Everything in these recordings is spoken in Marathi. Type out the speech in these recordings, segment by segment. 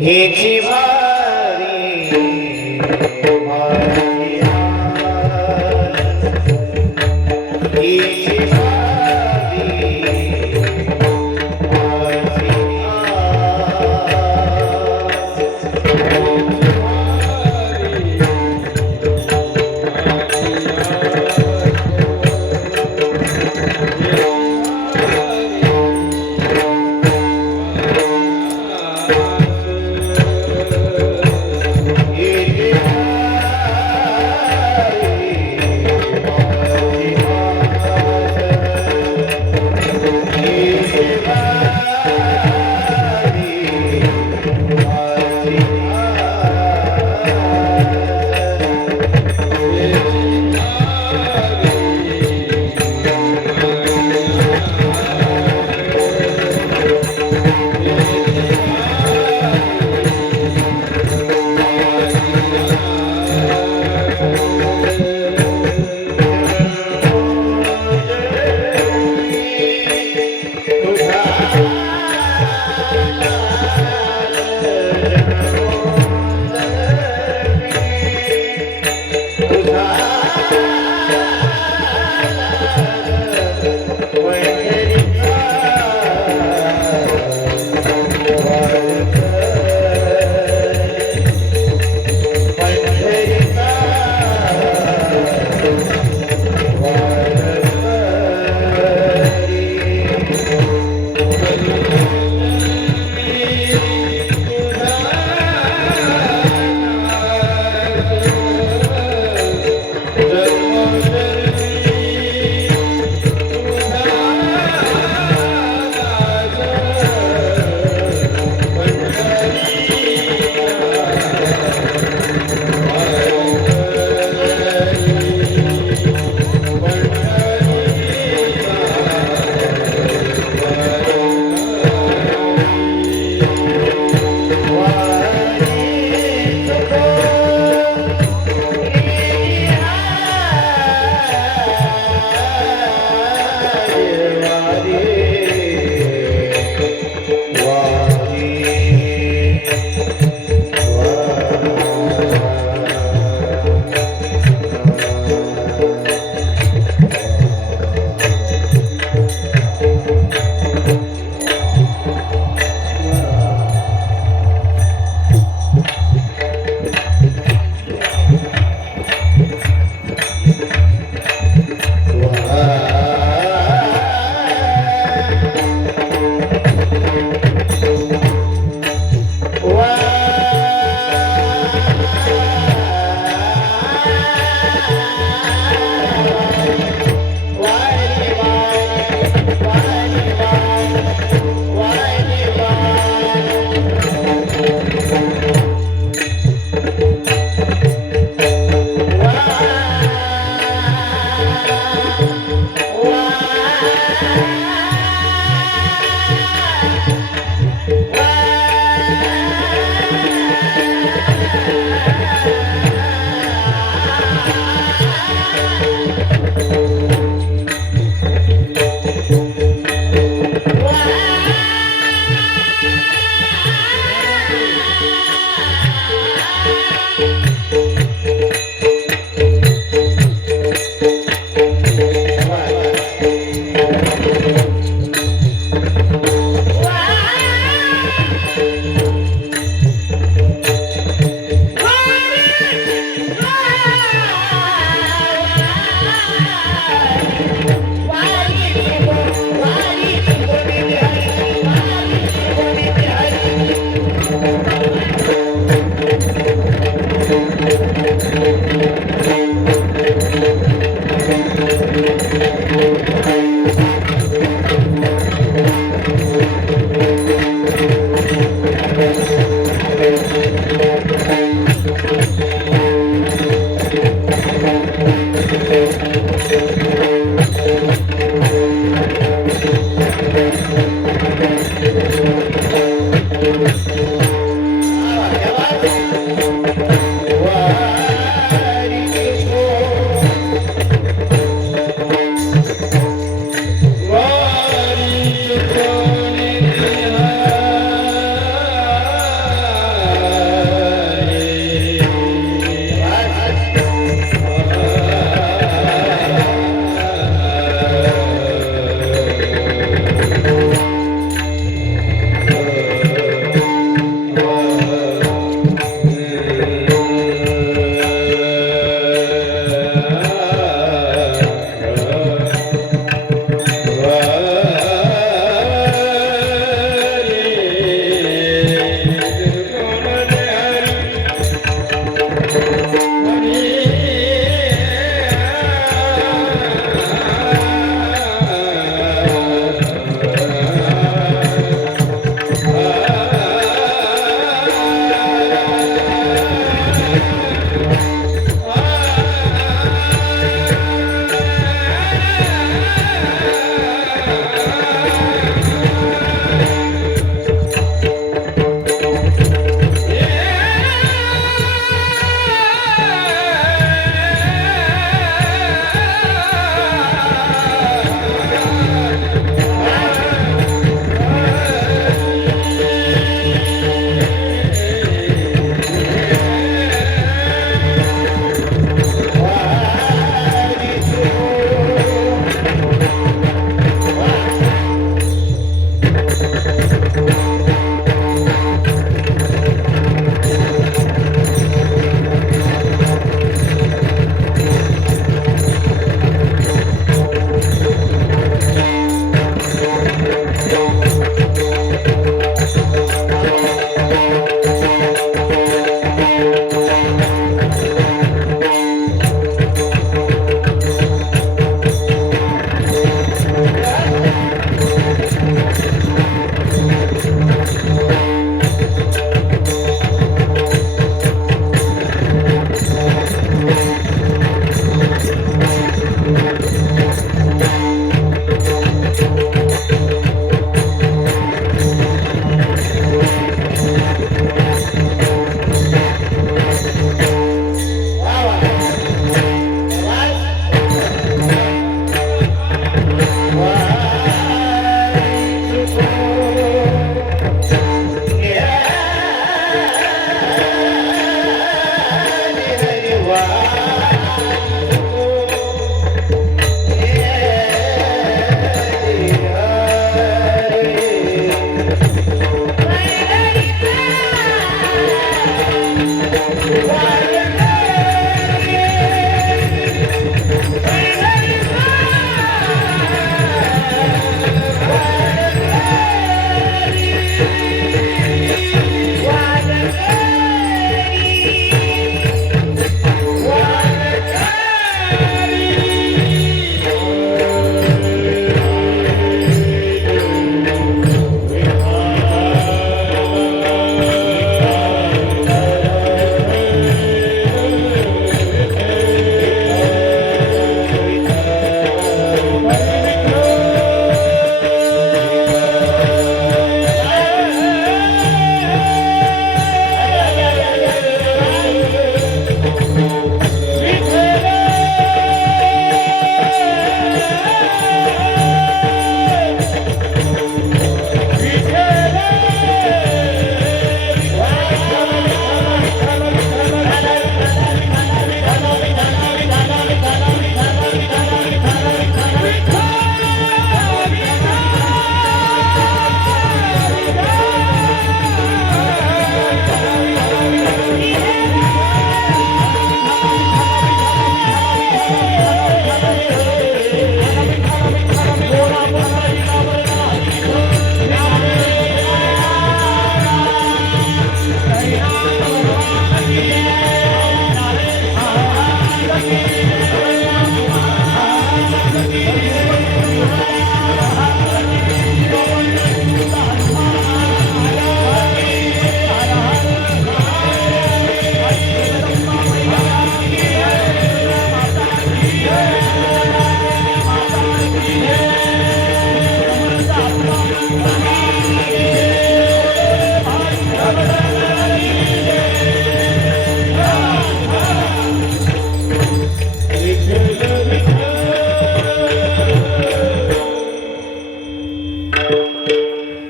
हेची भारी भारी हेची भारी भारी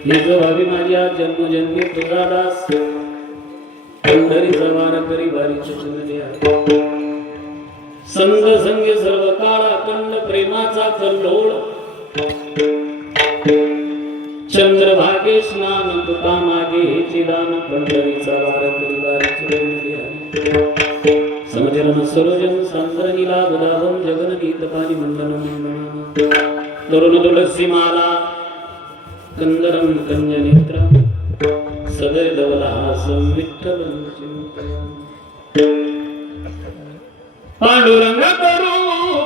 हे जो भावी माझ्या जन्मजन्मी तुझा दास पंढरीचा वार करी वारी चुकले संग संगे सर्व काळा कंड प्रेमाचा कल्लोळ चंद्रभागे स्नान तुका मागे हेची दान पंढरीचा वार करी वारी चुकले समजन सरोजन सांद्रनीला गुलाबम जगन गीत पाणी मंडन मंडन तरुण तुलसी माला कंदरम कंजनेत्र सदय धवला विठ्ठल पांडुरंग करू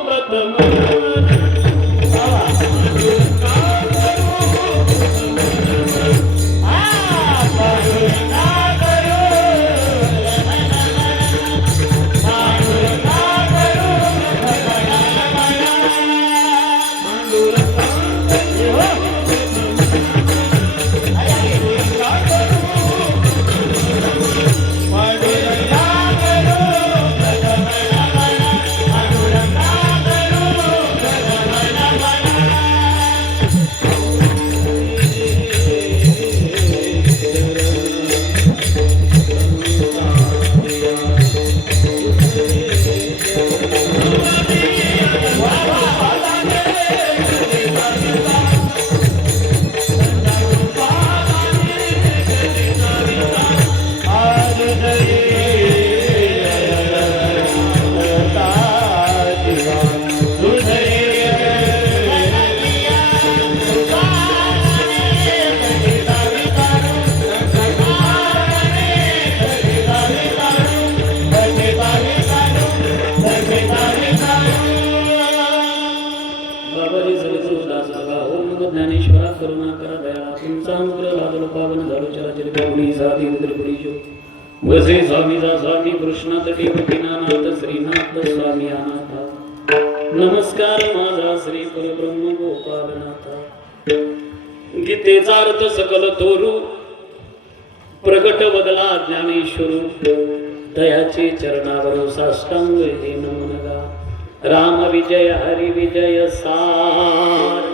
प्रथम ज्ञानेश्वरा करुणा करा दया तुमचा अनुग्रह लादलो पावन झालो चराचर गौडी साधी उदरपुरी जो वसे स्वामीचा स्वामी कृष्णात दीनानाथ श्रीनाथ स्वामी अनाथ नमस्कार माझा श्री परब्रह्म गोपालनाथ गीतेचा अर्थ सकल तोरू प्रगट बदला ज्ञानेश्वर दयाचे चरणावर साष्टांग हे नमनगा राम विजय हरी विजय सार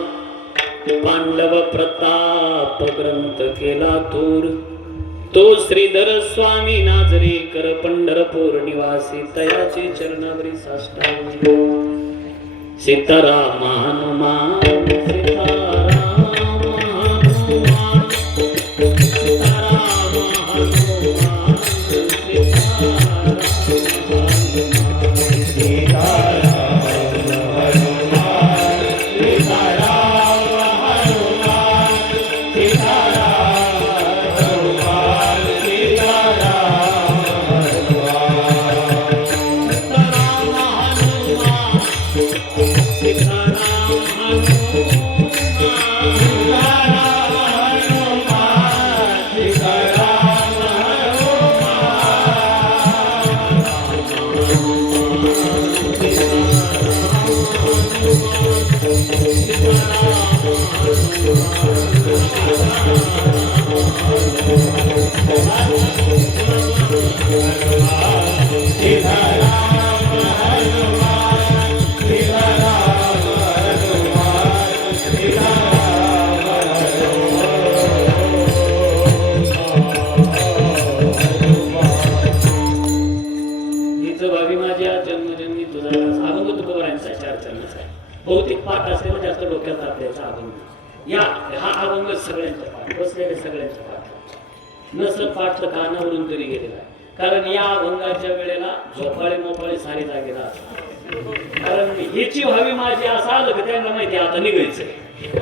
पांडव प्रताप ग्रंथ केला थोर तो श्रीधर स्वामी नाजरेकर पंढरपूर निवासी तयाचे चरणावरी साष्टांग सीताराम हनुमान सीताराम हनुमान सीताराम हनुमान बहुतेक पाठ असलेला जास्त डोक्यात आपल्याचा अभंग या हा अभंग सगळ्यांचा पाठ बसलेले सगळ्यांचा पाठ नसल पाठ तर कानावरून तरी गेलेला आहे कारण या अभंगाच्या वेळेला झोपाळे मोपाळे सारे जागेला असतात कारण ह्याची व्हावी माझी असं आलं की त्यांना माहिती आता निघायचंय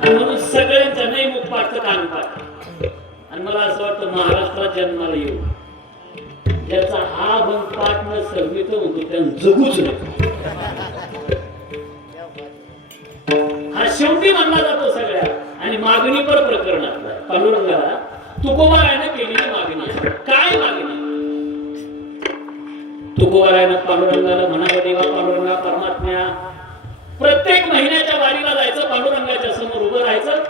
आणि म्हणून सगळ्यांचा नाही मुख पाठ तर कान पाठ आणि मला असं वाटतं महाराष्ट्रात जन्माला येऊ ज्याचा हा अभंग पाठ नसेल मी तो म्हणतो त्यांना जगूच नको हा शेवटी म्हणला जातो सगळ्या आणि मागणी पर प्रकरणात पांडुरंगाला तुकोबारायनं केलेली मागणी काय मागणी तुकोबारायनं पांडुरंगाला म्हणावं देवा पांडुरंगा परमात्म्या प्रत्येक महिन्याच्या वारीला जायचं पांडुरंगाच्या समोर उभं राहायचं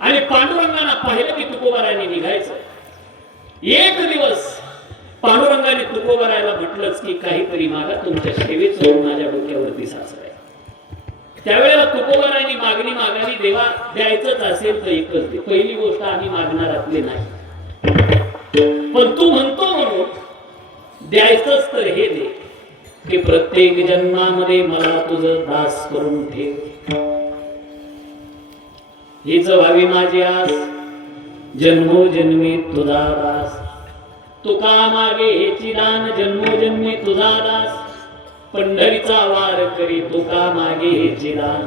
आणि पांडुरंगाला पाहिलं की तुकोबारायने निघायचं एक दिवस पांडुरंगाने तुकोबारायला म्हटलंच की काहीतरी मागा तुमच्या सेवेचं माझ्या डोक्यावरती साचलंय त्यावेळेला तुकोबारांनी मागणी मागावी, देवा द्यायचंच असेल तर एकच दे. पहिली गोष्ट आम्ही मागणारातले नाही, पण तू म्हणतो म्हणून द्यायचंच तर हे दे की प्रत्येक जन्मामध्ये मला तुझं दास करून ठेव. हीच व्हावी माझी आस, जन्मोजन्मी तुझा दास. तुका मागे हेची दान, जन्मोजन्मी तुझा दास. पंढरीचा वार करी तुका मागे हेची दान.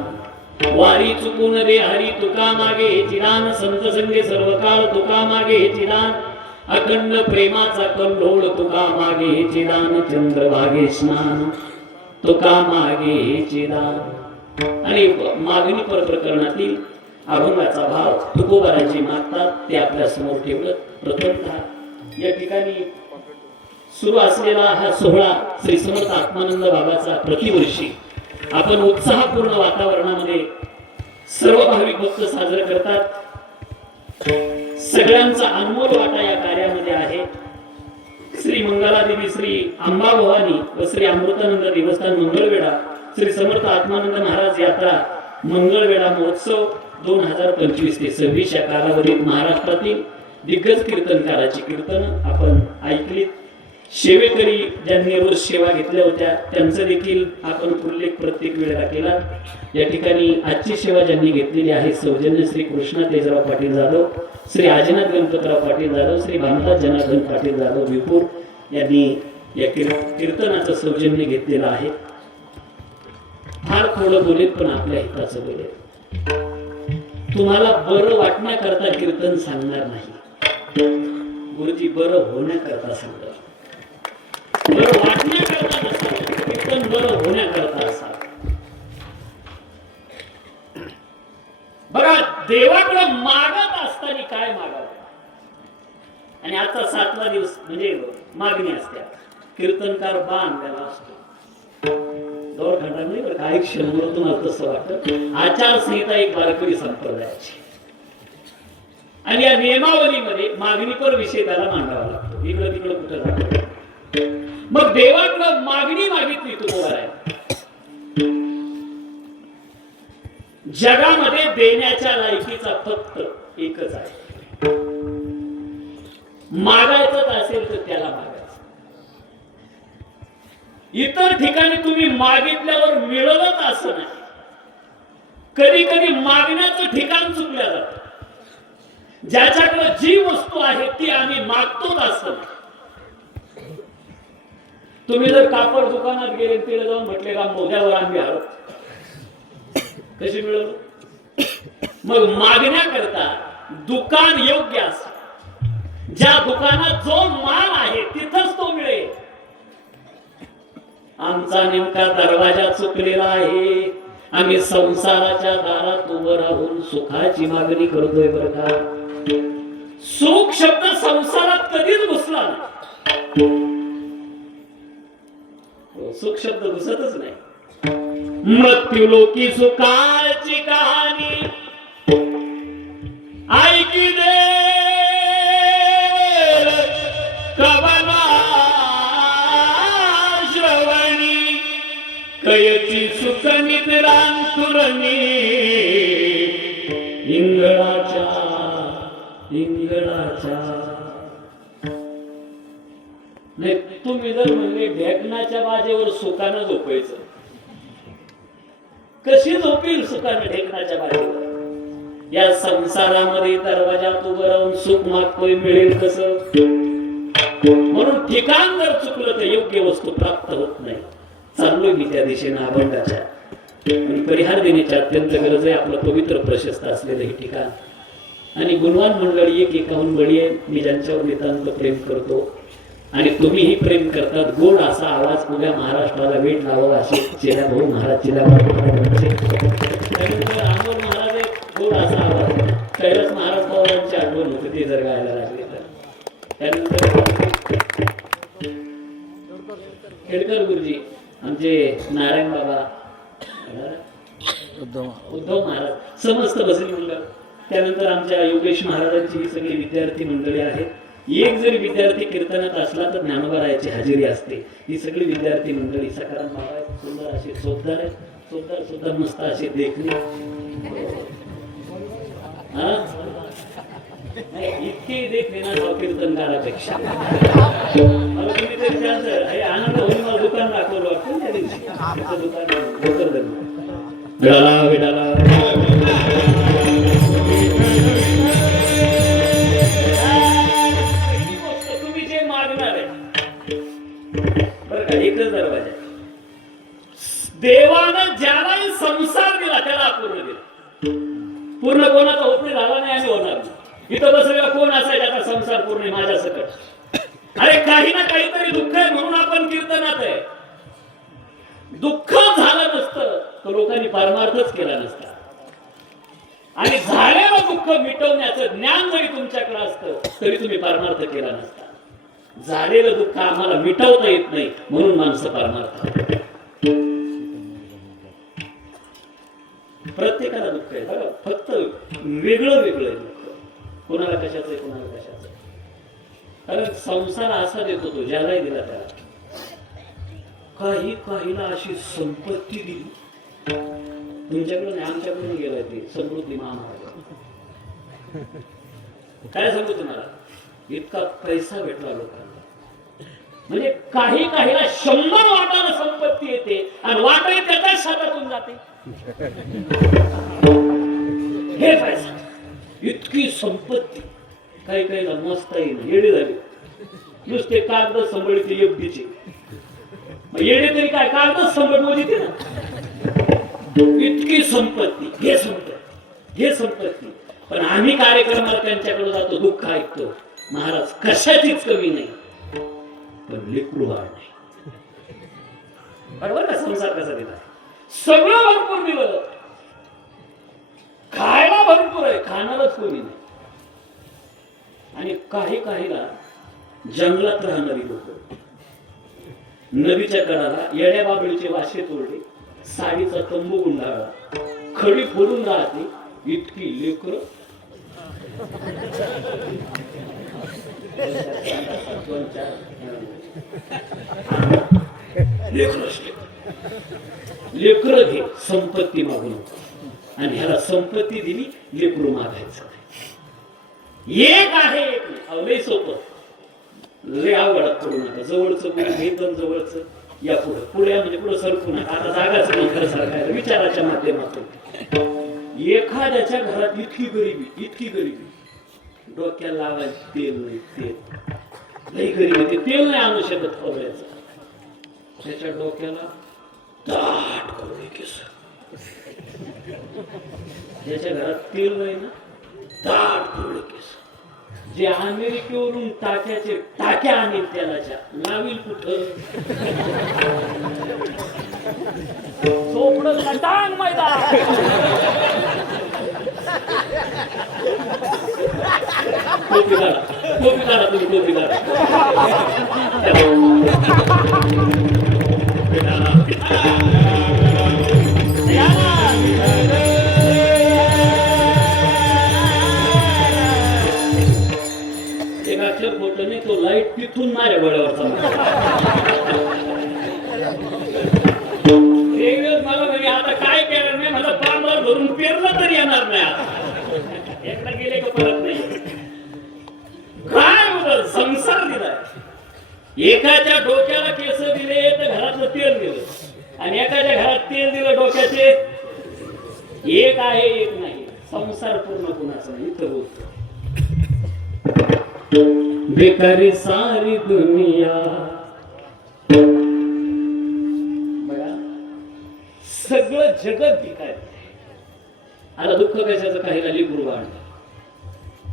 वारी चुकून दे हरी तुका मागे हेची दान. संत संगे सर्व काळ तुका मागे हेची दान. अखंड प्रेमाचा कल्लोळ तुका मागे हेची दान. चंद्रभागे स्नान तुका मागे हेची दान. आणि मागणी पर प्रकरणातील अभंगाचा भाव तुकोबाराजी मागतात ते आपल्या समोर ठेवलं. प्रथमतः या ठिकाणी सुरू असलेला हा सोहळा श्री समर्थ आत्मानंद बाबाचा प्रतिवर्षी आपण उत्साहपूर्ण वातावरणामध्ये सर्व भाविक भक्त साजरे करतात. सगळ्यांचा अनमोल वाटा या कार्यामध्ये आहे. श्री मंगलादेवी, श्री अंबा भवानी व श्री अमृतानंद देवस्थान मंगळवेढा, श्री समर्थ आत्मानंद महाराज यात्रा मंगळवेढा महोत्सव 2025 ते 26 या कालावधीत महाराष्ट्रातील दिग्गज कीर्तनकाराची कीर्तन आपण ऐकली. सेवेकरी ज्यांनी रोज सेवा घेतल्या होत्या त्यांचा देखील आपण उल्लेख प्रत्येक वेळेला केला. या ठिकाणी आजची सेवा ज्यांनी घेतलेली आहे सौजन्य श्री कृष्णा तेजराव पाटील जाधव, श्री आजीनाथ गणपतराव पाटील जाधव, श्री भानुदास जनार्दन पाटील जाधव विपूर यांनी या कीर्तनाचं सौजन्य घेतलेलं आहे. फार थोडं बोलेल पण आपल्या हिताचं बोलेल. तुम्हाला बरं वाटण्याकरता कीर्तन सांगणार नाही, गुरुजी बरं होण्याकरता सांगतात. बरं वाटण्याकरता नसावं, कीर्तन बरं होण्याकरता असावं. बघा देवाकडे मागत असताना काय मागावं. आणि आता 7वा दिवस म्हणजे मागणी असते. कीर्तनकार बांधलेला असतो दौरखंडात नाही बरं काही क्षणभर तुम्हाला तसं वाटतं. आचारसंहिता एक वारकरी संप्रदायाची आणि या नियमावलीमध्ये मागणीपर विषय त्याला मांडावा लागतो. इकडं तिकडं कुठं जातो. मग देवाकडं मागणी मागितली तुकोबाराने. जगामध्ये देण्याच्या लायकीचा फक्त एकच आहे. मागायचं असेल तर त्याला मागायचं. इतर ठिकाणी तुम्ही मागितल्यावर मिळवत असं नाही. कधी कधी मागण्याचं ठिकाण चुकलं जातं. ज्याच्याकडे जी वस्तू आहे ती आम्ही मागतोच असं नाही. तुम्ही जर कापड दुकानात गेले तिला जाऊन म्हटले का मोद्यावर आम्ही आलो कशी मिळवलं. मग मागण्याकरता दुकान योग्य असत. ज्या दुकानात जो माल आहे तिथंच तो मिळेल. आमचा नेमका दरवाजा चुकलेला आहे. आम्ही संसाराच्या दारात उभं राहून सुखाची मागणी करतोय बरं का. सुख शब्द संसारात कधीच घुसला नाही. सुख शब्द घुसतच नाही. मृत्यूलोकी सुखाची कहाणी ऐकी दे कवना श्रवणी कयची सुख निद्रांतुरणी इंगळाच्या नाही. तुम्ही जर म्हणले ढेकणाच्या बाजेवर सुखानं झोपायचं, कशी झोपील सुखानं ढेकणाच्या बाजेवर. या संसारामध्ये दरवाजात उभं राहून सुख मागतोय मिळेल कसं. म्हणून ठिकाण जर चुकलं तर योग्य वस्तू प्राप्त होत नाही. चाललोय मी त्या दिशेनं अभंगाच्या. आणि परिहार देण्याची अत्यंत गरज आहे. आपलं पवित्र प्रशस्त असलेलं हे ठिकाण आणि गुणवान मंडळी एक एकाहून बळी आहे. मी ज्यांच्यावर नितांत प्रेम करतो आणि तुम्हीही प्रेम करतात. गोड असा आवाज उभ्या महाराष्ट्राला वेट लावा असे चेला भाऊ महाराज, चेला त्यानंतर रामोर महाराज एक गोड असा आवाज. कैलास महाराज पवारांची आठवण होते ते जर गायला लागले तर. त्यानंतर खेडकर गुरुजी, आमचे नारायण बाबा, उद्धव महाराज, समस्त बसरी मंडळ. त्यानंतर आमच्या योगेश महाराजांची ही सगळी विद्यार्थी मंडळी आहेत. एक जरी विद्यार्थी कीर्तनात असला तर ज्ञानोबा रायाची हजेरी असते. ही सगळी विद्यार्थी मंडळी सकाराम बाबा सुंदर अशी चोपदार आहेत. सुंदर सुंदर मस्त असे देखणे हा? नाही, इतके देखणे ना कीर्तनकारापेक्षा मला तुम्ही तरी त्याचं हे आनंद होऊन मला दुकान दाखवलं वाटतं त्या दिवशी त्याचं दुकान भोकरदन. विडाला विडाला तुम्ही जे मागणार आहे बरं का, एकच दरवाजा आहे. देवानं ज्यालाही संसार दिला त्याला अपूर्ण दिला. पूर्ण कोणाचा होत नाही, झाला नाही आणि होणार नाही. इथं बसलेला कोण असाय ज्याचा संसार पूर्ण आहे माझ्या सकट? अरे काही ना काहीतरी दुःख आहे म्हणून आपण कीर्तनात आहे. दुःख झालं नसतं तर लोकांनी परमार्थच केला नसता. आणि झालेलं दुःख मिटवण्याचं ज्ञान जरी तुमच्याकडे असतं तरी तुम्ही परमार्थ केला नसता. झालेलं दुःख आम्हाला मिटवता येत नाही म्हणून माणसं परमार्थ. प्रत्येकाला दुःख आहे बघा, फक्त वेगळं वेगळं आहे दुःख. कोणाला कशाचं आहे, कोणाला कशाचं. कारण संसार असा देतो तो ज्यालाही दिला त्याला. काही काहीला अशी संपत्ती दिली, तुमच्याकडून आमच्याकडून गेलाय ते समृद्धी महामार्ग. काय सांगू तुम्हाला, इतका पैसा भेटला लोकांना. म्हणजे काही काहीला 100 वाटाला संपत्ती येते आणि वाटही त्याच्याच हातातून जाते. हे पैसा, इतकी संपत्ती. काही काहीला मस्त येईल, येडे झाले नुसते कागद संभळते एफडीचे. येडे तरी काय कागद संभळ मोजते ना. इतकी संपत्ती, हे संपत्ती, हे संपत्ती. पण आम्ही कार्यक्रमाला त्यांच्याकडे जातो, दुःख ऐकतो. महाराज कशाचीच कमी नाही पण लेकरू बाळ नाही. बरोबर का? संसार कसा दिला, सगळं भरपूर दिलं, खायला भरपूर आहे, खाणारच कोणी नाही. आणि काही काहीला जंगलात राहणारी लोक, नदीच्या कडाला येड्या बाबळीचे वाशे तोडले, साडीचा तंबू गुंडाळला, खडी फोडून राहते, इतकी लेकर. लेकर घे संपत्ती मागून, आणि ह्याला संपत्ती दिली लेकरू मागायचं. एक आहे एक नाही. लय सोपं, लय अवघडात पडू नका. जवळचं पुढे घेतलं, जवळचं या पुढे पुढे म्हणजे पुढे सरकू नका. आता जागाच नाही खरं सरकायला. विचाराच्या माध्यमातून एखाद्याच्या घरात इतकी गरिबी, इतकी गरिबी, डोक्याला लावायचं तेल नाही, तेल लई गरिबी, ते तेल नाही आणू शकत खोबऱ्याचं. त्याच्या डोक्याला दाट कवळे केस. ज्याच्या घरात तेल नाही ना, दाट कवळे केस. जे अमेरिकेवरून टाक्याचे टाक्या आणेल तेलाच्या, लावील कुठं? चोपडं सटांग मैदान. टोपी काढा, टोपी काढा, तुम्ही टोपी काढा. एक अक्षर बोलतो नाही, तो लाईट तिथून माझ्या गळ्यावरचा. एक दिवस मला म्हणजे आता काय केलं नाही, मला पांढरा धरून पेरलं तरी येणार नाही. आता एकदा गेले का परत नाही. काय होतं, संसार दिलाय. एकाच्या डोक्याला केस दिले तर घरातलं तेल दिलं, आणि एकाच्या घरात तेल दिलं डोक्याचे. एक आहे एक नाही. संसार पूर्ण कुणाचा नाही. इथं होत बेकारी सारी दुनिया. बघा, सगळं जगत भिकारी. आता दुःख कशाचं, काही झाली गुरुबाण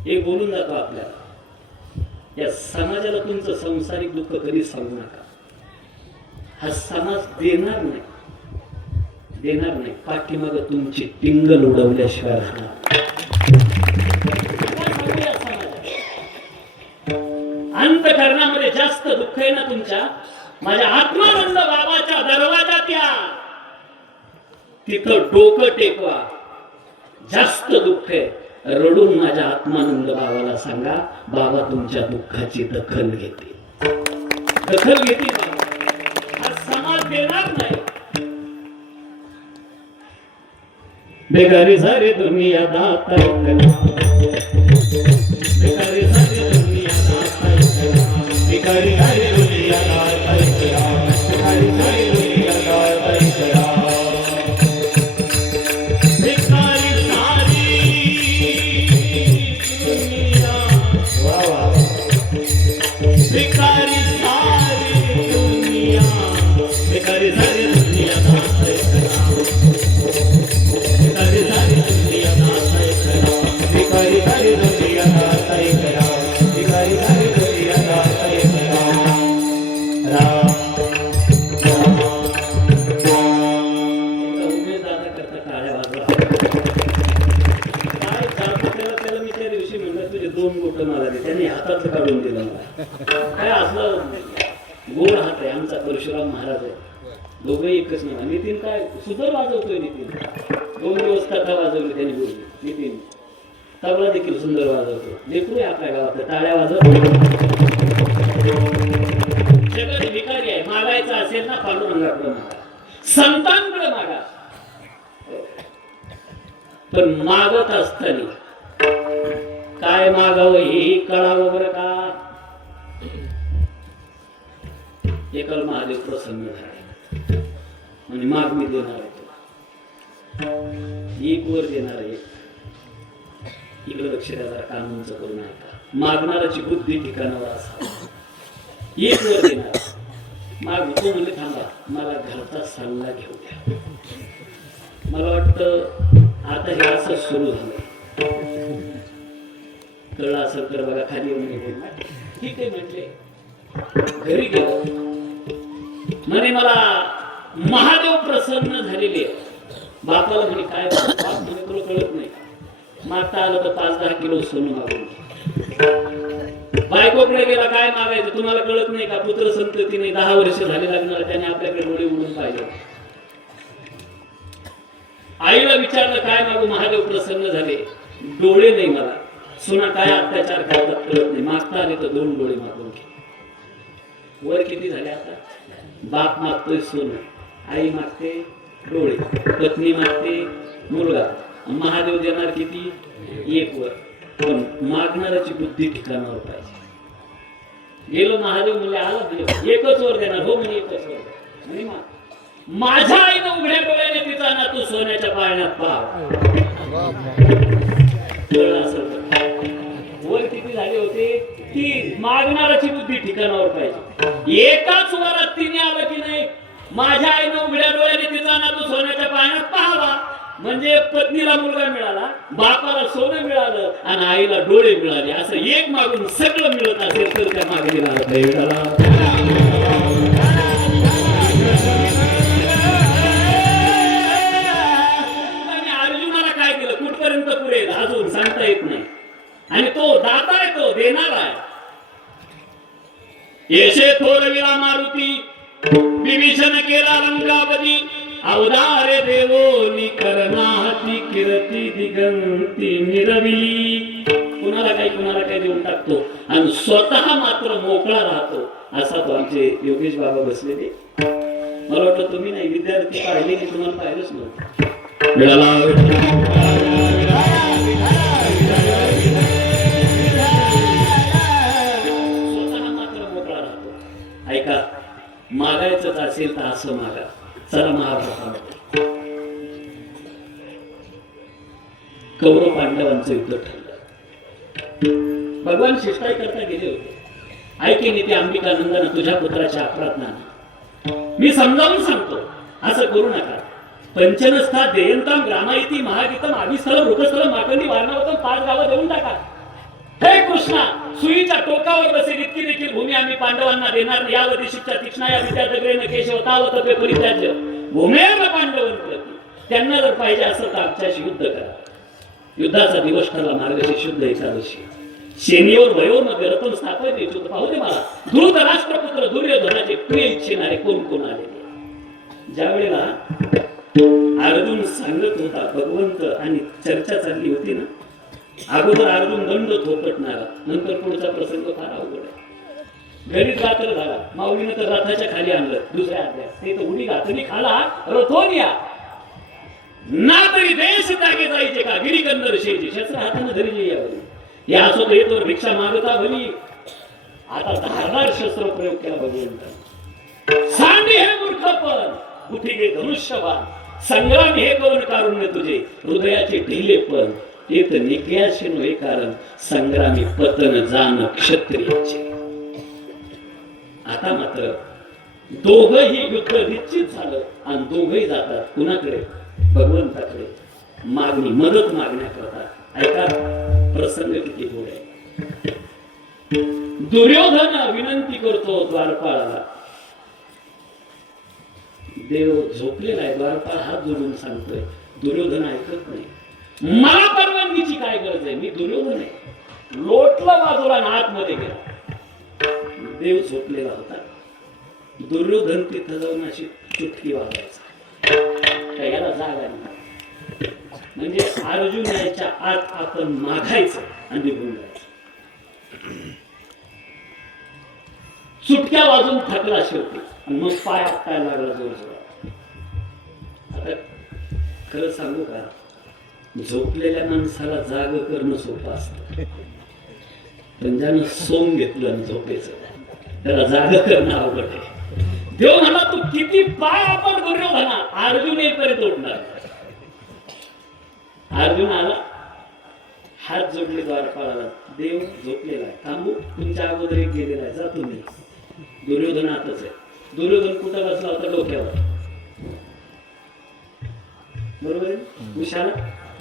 एक बोलून जातो आपल्याला. या समाजाला तुमचं संसारिक दुःख कधी सांगू नका. हा समाज देणार नाही, देणार नाही. पाठीमाग तुमची टिंगल उडवल्याशिवाय राहणार. अंतःकरणामध्ये जास्त दुःख आहे ना तुमच्या, माझ्या आत्मानंद बाबाच्या दरवाजात या, तिथं डोकं टेकवा. जास्त दुःख आहे, रडून माझ्या आत्मानंद बाबाला सांगा, बाबा तुमच्या दुःखाची दखल घेते, दखल घेते बाबा. हा समाज देणार नाही. बेकारी सारी दुनिया दाता बेकारी सारी दुनिया दाता भिकारी सारी दुनिया दाता भिकारी सारी दुनिया दाता बेकारी सारी दुनिया वाह वाह बेकारी सारी दुनिया बेकारी सारी दुनिया दाता बेकारी सारी दुनिया दाता भिकारी सारी दुनिया दाता भिकारी सारी दुनिया दाता राम उमेश दादा करता काळ्या बाजूला काय चालतं त्याला मी त्या दिवशी म्हणलं तुझे 2 बोटं मला दे त्यांनी हातातलं काढून दिलं मला काय असलं गोड हात आहे आमचा परशुराम महाराज आहे दोघंही एकच नाही नितीन काय सुंदर वाजवतोय नितीन 2 दिवस कथा वाजवली त्यांनी बोलली नितीन तबला देखील सुंदर वाजवतो लेकरू आहे आपल्या गावात टाळ्या वाजवतो सगळं भिकारी आहे मागायचं असेल ना पांडुरंगाकडे मागा संतांकडे मागा पण मागत असताना काय मागावं हे कळावं बरं का एकल महादेव प्रसन्न झाले म्हणजे मागणी देणार आहे तुला एक वर देणार आहे इकडे लक्ष द्या जरा कानूनचं करू नका मागणाराची बुद्धी ठिकाणावर असावी एक वर देणार मागतो म्हणजे थांबा मला घरचा सल्ला घेऊ द्या मला वाटतं आता हे असं सुरू झालं कळलं असेल तर बघा खाली म्हणजे ठीक आहे म्हटले घरी गेलो म्हणे मला महादेव प्रसन्न झालेले बापाला म्हणे काय बाप म्हणे तुला कळत नाही मागता आलं तर 5-10 किलो सोनं मागून बायकोकडे गेला काय मागायचं तुम्हाला कळत नाही का पुत्र संततीने 10 वर्ष झाले लागणार त्याने आपल्याकडे डोळे उडून पाहिजे आईला विचारलं काय मागू महादेव प्रसन्न झाले डोळे नाही मला सुना काय अत्याचार करतात कळत नाही मागता आले तर 2 डोळे मागून घे वर किती झाले आता बाप मागतोय सोनं आई मागते डोळे पत्नी मागते मुलगा महादेव देणार किती एक वर पण मागणाराची बुद्धी ठिकाणावर पाहिजे गेलो महादेव म्हणजे आला म्हणजे एकच वर देणार हो म्हणजे एकच वर म्हणे माझ्या आईनं उघड्या डोळ्याने तिचा ना तू सोन्याच्या पाळण्यात पाहा वर किती झाले होते ती मागणाराची बुद्धी ठिकाणावर पाहिजे एकाच वरात तिने आलं की नाही माझ्या आईनं उघड्या डोळ्याने तिचा ना तू सोन्याच्या पाळण्यात पाहावा म्हणजे पत्नीला मुलगा मिळाला बापाला सोनं मिळालं आणि आईला डोळे मिळाले असं एक मागून सगळं मिळत असेल तर त्या मागणीला अर्जुनाला काय केलं कुठपर्यंत पुरेल अजून सांगता येत नाही आणि तो दाता आहे तो देणार आहे येशे थोरविला मारुती विभीषण केला लंकापती अवधारे देवोनी करणाती कीर्ती दिगंती मिरविली कुणाला काही देऊन टाकतो आणि स्वतः मात्र मोकळा राहतो असा तो आमचे योगेश बाबा बसलेले मला वाटतं तुम्ही नाही विद्यार्थी पाहिले की तुम्हाला पाहिलंच नव्हतं स्वतः मात्र मोकळा राहतो ऐका मागायचंच असेल तर असं मागा चला महाभारतामध्ये कौरव पांडवांचं युद्ध ठरलं भगवान शिष्टाई करता गेले होते ऐके नेते अंबिकानंदन तुझ्या पुत्राच्या अपराधनानं मी समजावून सांगतो असं करू नका पंचनस्था देयंतम ग्रामायती महागीतम आभिस्थलम रूपस्थलम माकंदी वारणावतम 5 गावं देऊन टाका हे कृष्णा सुईच्या टोकावर बसेल इतकी देखील भूमी आम्ही पांडवांना देणार नाही यावधी शिक्षा तीक्ष्णा या विद्या दगरेन केशव तावत पे परित्याज्य भूमेव पांडवन त्यांना जर पाहिजे असं तर आमच्याशी युद्ध करा युद्धाचा दिवस ठरला मार्गशीर्ष शुद्ध एकादशी सेनेवर वयोमध्ये रतन स्थापन युद्ध पाहू दे मला द्रुत राष्ट्रपुत्र दुर्योधनाचे प्रिय इच्छिणारे कोण कोण आले ज्या वेळेला अर्जुन सांगत होता भगवंत आणि चर्चा चालली होती ना अगोदर अर्जुन दंड थोपटणारा नंतर पुढचा प्रसंग फार अवघड आहे घरीच रात्र झाला माऊलीनं तर रथाच्या खाली आणलं दुसऱ्या अध्यायात ते तर उडी घातली खाला रथोनिया ना तरी देश त्यागे जायचे का गिरीकंदर शेची शस्त्र हाताने धरली यावरी या असो येतो भिक्षा मागता भली आता धारदार शस्त्र प्रयोग केला भगवंत सांडी हे मूर्खपण कुठे गे धनुष्यबाण संग्राम हे कौन कारुण्य तुझे हृदयाचे ढिलेपण एक निकयाशी नो हे कारण संग्रामी पतन जाण क्षत्रियाचे आता मात्र दोघही युद्ध निश्चित झालं आणि दोघही जातात कुणाकडे भगवंताकडे मागणी मदत मागण्याकरता ऐका प्रसंग किती गोड आहे दुर्योधन विनंती करतो द्वारपाळाला देव झोपलेला आहे द्वारपाळ हात जोडून सांगतोय दुर्योधन ऐकत नाही मला परवानगीची काय गरज आहे मी दुर्योधन आहे लोटला बाजूला आतमध्ये गेला देव झोपलेला होता दुर्योधन तिथं जाऊन अशी चुटकी वाजायचा याला जाग आली म्हणजे अर्जुन याच्या आत आपण मागायचं आणि निघून जायचं चुटक्या वाजून थकला शेवटी आणि मग पाय आपटायला लागला जोर जोरात आता खरं सांगू का झोपलेल्या माणसाला जाग करणं सोपं असतं पण ज्यानं सोम घेतलं आणि झोपेचं त्याला जाग करणं अवघड आहे देव म्हणा तू किती पाय आपण दुर्योधना अर्जुन येईपर्यंत उठणार अर्जुन आला हात जोडले द्वारपाळाला देव झोपलेला आहे थांबू तुमच्या अगोदर एक गेलेला आहे जा तुम्ही दुर्योधन आतच आहे दुर्योधन कुठं बसला होता डोक्यावर बरोबर आहे उशाला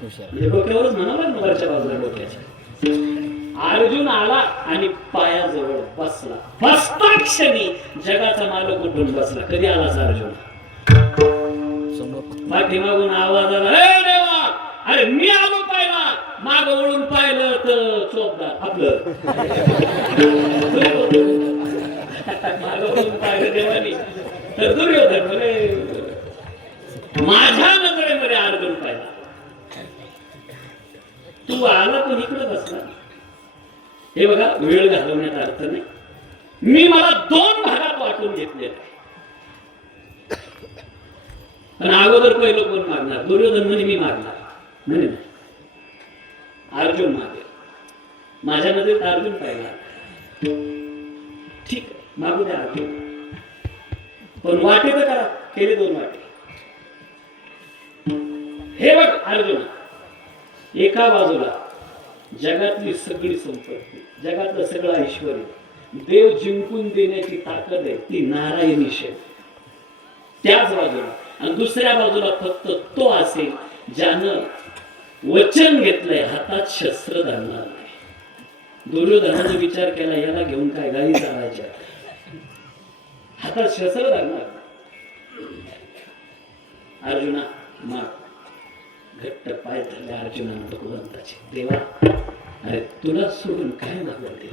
म्हणजे डोक्यावरच म्हणावं लागलं वरच्या बाजूला डोक्याच्या अर्जुन आला आणि पायाजवळ बसला बसता क्षणी जगाचा मालक उठून बसला कधी आला अर्जुन पाठीमागून आवाज आला हे देवा अरे मी आलो पाहिला माग वळून पाहिलं तर चोपदार आपलं माग वळून पाहिलं देवानी तर दुर्योधन म्हणे माझ्या नजरेमध्ये अर्जुन पाहिला तू आला पण इकडे बसला हे बघा वेळ घालवण्यात अर्थ नाही मी मला 2 भागात वाटून घेतले आणि अगोदर पहिलं कोण मागणार दुर्योधन म्हणे मी मागणार म्हणे अर्जुन मागे माझ्या नजरेत अर्जुन पाहिला ठीक मागू द्या अर्जुन पण वाटे तर करा केले 2 वाटे हे बघ अर्जुन एका बाजूला जगातली सगळी संपत्ती जगातलं सगळं ऐश्वर देव जिंकून देण्याची ताकद आहे ती नारायणी शेत त्याच बाजूला आणि दुसऱ्या बाजूला फक्त तो असेल ज्यानं वचन घेतलंय हातात शस्त्र धरणार नाही दुर्योधनाचा विचार केला याला घेऊन काय गाडी चालायच्या हातात शस्त्र धरणार अर्जुना माग घट्ट पाय धरले अर्जुनानं भगवंताचे देवा अरे तुला सोडून काय मागवते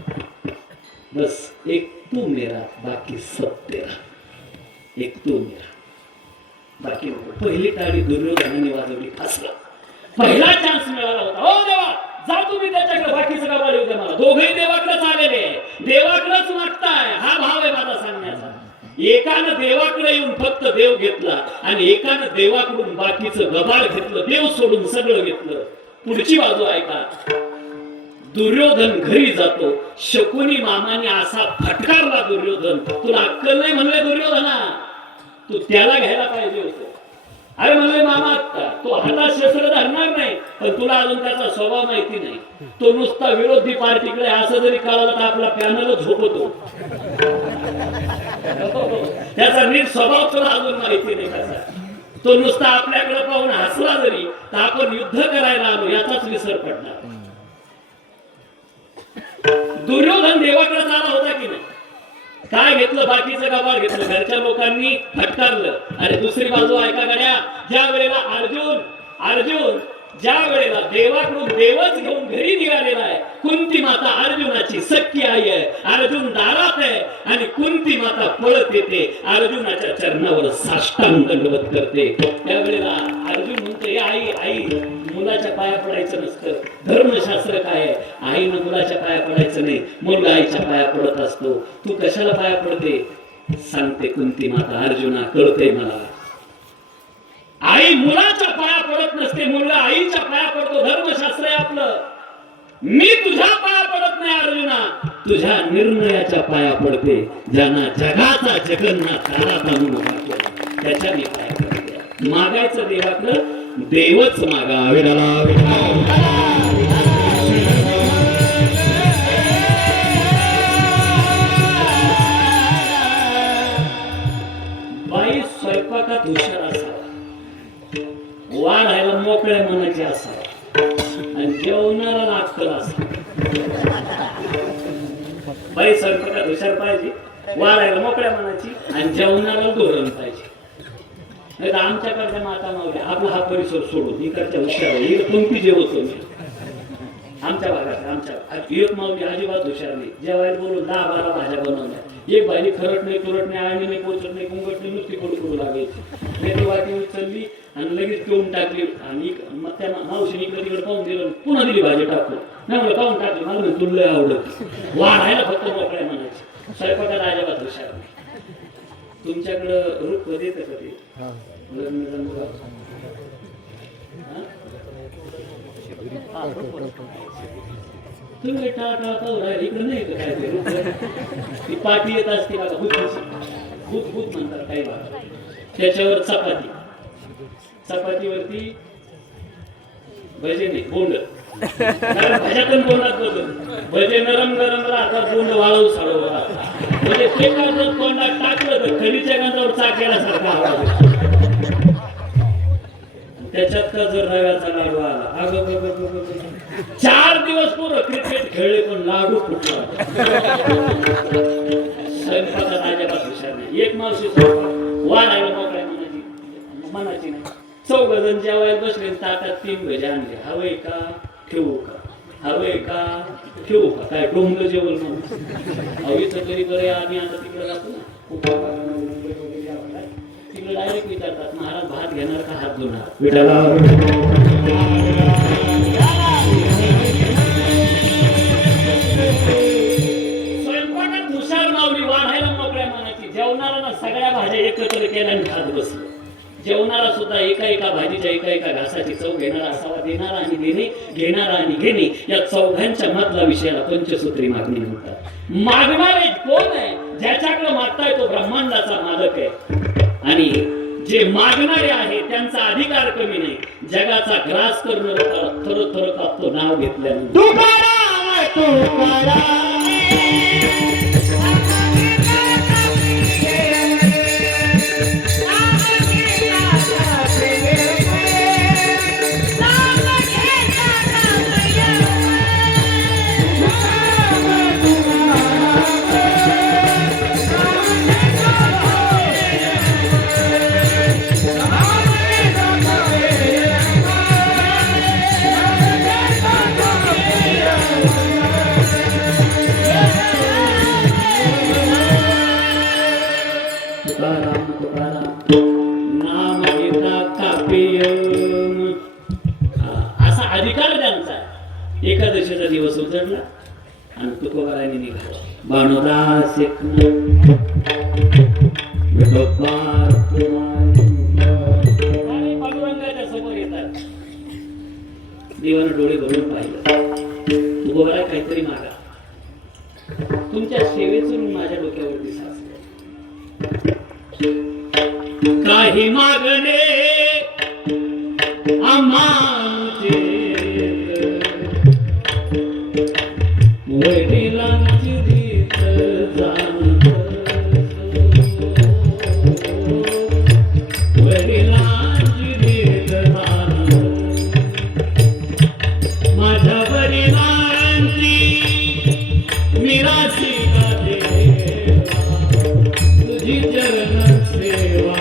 बस एक तू मेरा बाकी सब तेरा एक तू मेरा बाकी पहिली टाळी दुर्योधनाने वाजवली फसला पहिला चान्स मिळाला होता हो देवा जा तुम्ही त्याच्याकडे बाकीचं का येऊ द्या मला दोघेही देवाकडेच आलेले देवाकडेच मागताय हा भाव आहे माझा सांगण्याचा एकानं देवाकडे येऊन फक्त देव घेतला आणि एकानं देवाकडून बाकीचं गबाळ घेतलं देव सोडून सगळं घेतलं पुढची बाजू ऐका दुर्योधन घरी जातो शकुनी मामाने असा फटकारला दुर्योधन तुला अक्कल नाही म्हणले दुर्योधना तू त्याला घ्यायला पाहिजे होतं अरे म्हणले मामा तो हातात शस्त्र धरणार नाही पण तुला अजून त्याचा स्वभाव माहिती नाही तो नुसता विरोधी पार्टीकडे असं जरी कळालं तर आपला पॅनल झोपतो त्याचा नीट स्वभाव तुला अजून माहिती नाही कसा तो नुसता आपल्याकडे पाहून हसला जरी तर आपण युद्ध करायला आलो याचाच विसर पडणार दुर्योधन देवाकडे आला होता की नाही काय घेतलं बाकीचं गबाळ घेतलं घरच्या लोकांनी फटकारलं अरे दुसरी बाजू ऐका गड्या ज्या वेळेला अर्जुन ज्या वेळेला देवाकडून देवच घेऊन घरी निघालेला आहे कुंती माता अर्जुनाची सख्खी आई आहे अर्जुन दारात आहे आणि कुंती माता पळत येते अर्जुनाच्या चरणावर साष्टांग दंडवत करते त्यावेळेला अर्जुन म्हणते आई मुलाच्या पाया पडायचं नसतं धर्मशास्त्र काय आहे आईनं मुलाच्या पाया पडायचं नाही मुलगा आईच्या पाया पडत असतो तू कशाला पाया पडते सांगते कुंती माता अर्जुना कळते मला आई मुलाच्या पाया पडत नसते, मुलगा आईच्या पाया पडतो. धर्मशास्त्र आहे आपलं. मी तुझ्या पाया पडत नाही अर्जुना, तुझ्या निर्णयाच्या पाया पडते. ज्यांना जगाचा जगन्नाथ दारात आणून उभा केला त्याच्या मी पाया पडते. मागायचं देवाकडं, देवच मागा. विठाला बाई स्वयंपाकात हुशार असावा, वाढायला मोकळ्या मनाची असावा आणि जेवणाला अक्कल असावा. बाई स्वयंपाकात हुशार पाहिजे, वाढायला मोकळ्या मनाची आणि जेवणाला धोरण पाहिजे. नाही तर आमच्याकडच्या माता मावल्या आपला हा परिसर सोडून इकडच्या हुशार इकडे पंक्ती जेवतो मी. आमच्या भागात आमच्या एक मावली अजिबात हुशार नाही. जेवायला बोलून 10-12 भाज्या बनवल्या. एक बाई खरट नाही, तुरट नाही, आळणी नाही, पोचट नाही, कुंगट नाही, नुसती कोड करू लागायची. ती वाटी उचलली आणि लगेच पिऊन टाकली. आणि मग त्या मावशीने इकडे तिकडे पाहून दिलं, पुन्हा दिली भाजी टाकून. नाही म्हणलं पाहून टाकली, मला म्हणून तुला आवडत. वाढायला फक्त मोकळ्या म्हणायची, स्वयंपाकात अजिबात हुशार नाही. तुमच्याकडं रूप कधी येतं कधी लग्न जमलं? तुम्ही इकडे नाही का काय ती पाठी येत असते बघा, भूत भूत म्हणतात काही भाग. त्याच्यावर चपाती, चपातीवरती भजे नाही बोंड, भाज्या पण बोंडात बसून भजे नरम गरम राहतात, बोंड वाळवू साळवू राहतात. म्हणजे ते जर तोंडात टाकलं तर खडीच्या गंधावर चाकल्यासारखा आवाज. त्याच्यात का जर रव्याचा लाडू आला, अगं 4 दिवस पूर्ण क्रिकेट खेळले पण लाडू फुटला. स्वयंपाकात अजिबात हुशार नाही. एक मावशी स्वयंपाक वाढायला मोकळ्या मनाची नाही. 4 जण जेवायला बसले, ताटात 3 भजे आणले. हवंय का ठेवू का, हवंय का ठेवू का, काय डोंगलं जेवण म्हणून. इथं तरी बरे आम्ही आता तिकडे जातो ना, तिकडे डायरेक्ट विचारतात, महाराज भात घेणार का हात धुणार. विठाला स्वयंपाकात हुशार मावली, वाढायला मोकळ्या मनाची. जेवणाला सगळ्या भाज्या एकत्र केल्या आणि खात बसले. जेवणाला सुद्धा एका भाजीच्या एका घासाची चव घेणारा असावा. देणारा आणि देणे, घेणारा आणि घेणे या चौघांच्या मधला विषयाला पंचसूत्री मागणी म्हणतात. मागणारे कोण आहे? ज्याच्याकडे मागताय तो ब्रह्मांडाचा मालक आहे. आणि जे मागणारे आहे त्यांचा अधिकार कमी नाही. जगाचा ग्रास करणं थर कापतो नाव घेतल्यानंतर. नाम घेता कापेय असा अधिकार त्यांचा. एकादशीचा दिवस उतरला आणि तुकोबाराने निघाला. बाणोदास पांडुरंगाच्या समोर येतात. देवानं डोळे भरून पाहिलं. तुकोबारा काहीतरी मागा, तुमच्या सेवेचं माझ्या डोक्यावरती साचलं. काही मागणे आम्हाचे वडिलांची रीत जाणत, वडिलांची रीत जाणत. माझ्या वडिलांची निराशी का देवा, तुझी चरण सेवा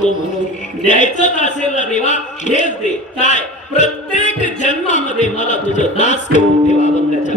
म्हणून द्यायचं असेल ना देवा हेच दे. काय प्रत्येक जन्मामध्ये मला तुझं दास करून ठेवा. बंगाच्या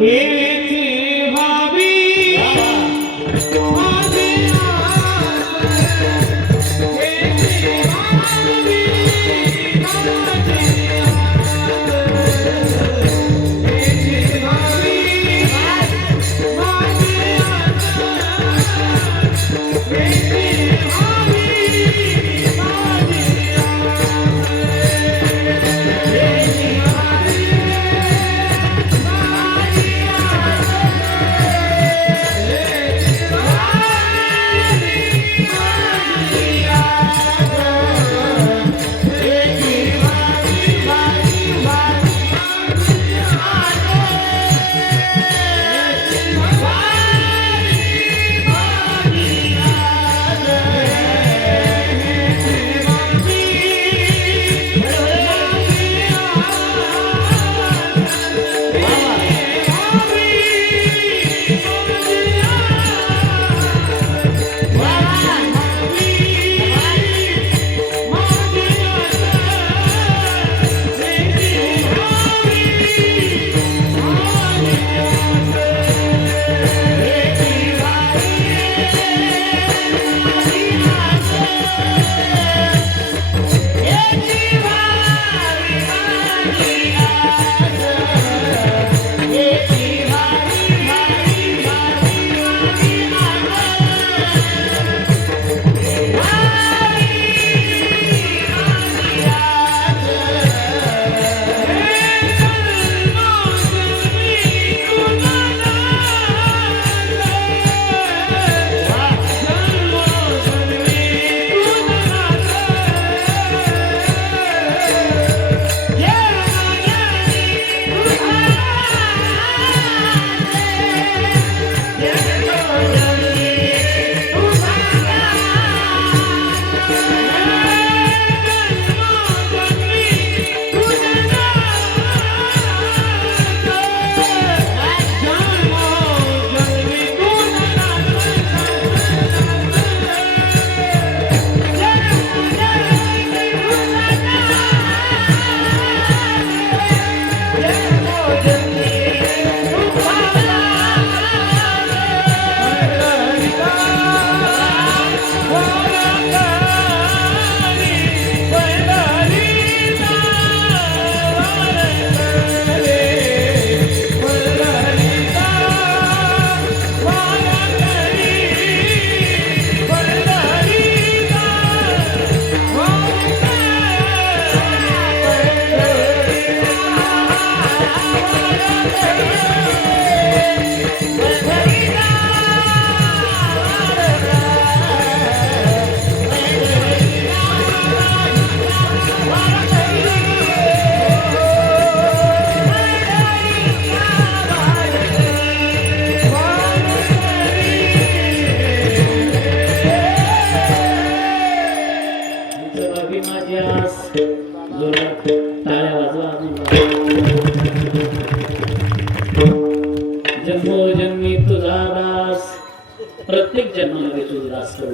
प्रत्येक जन्मामध्ये तुझं दास करू.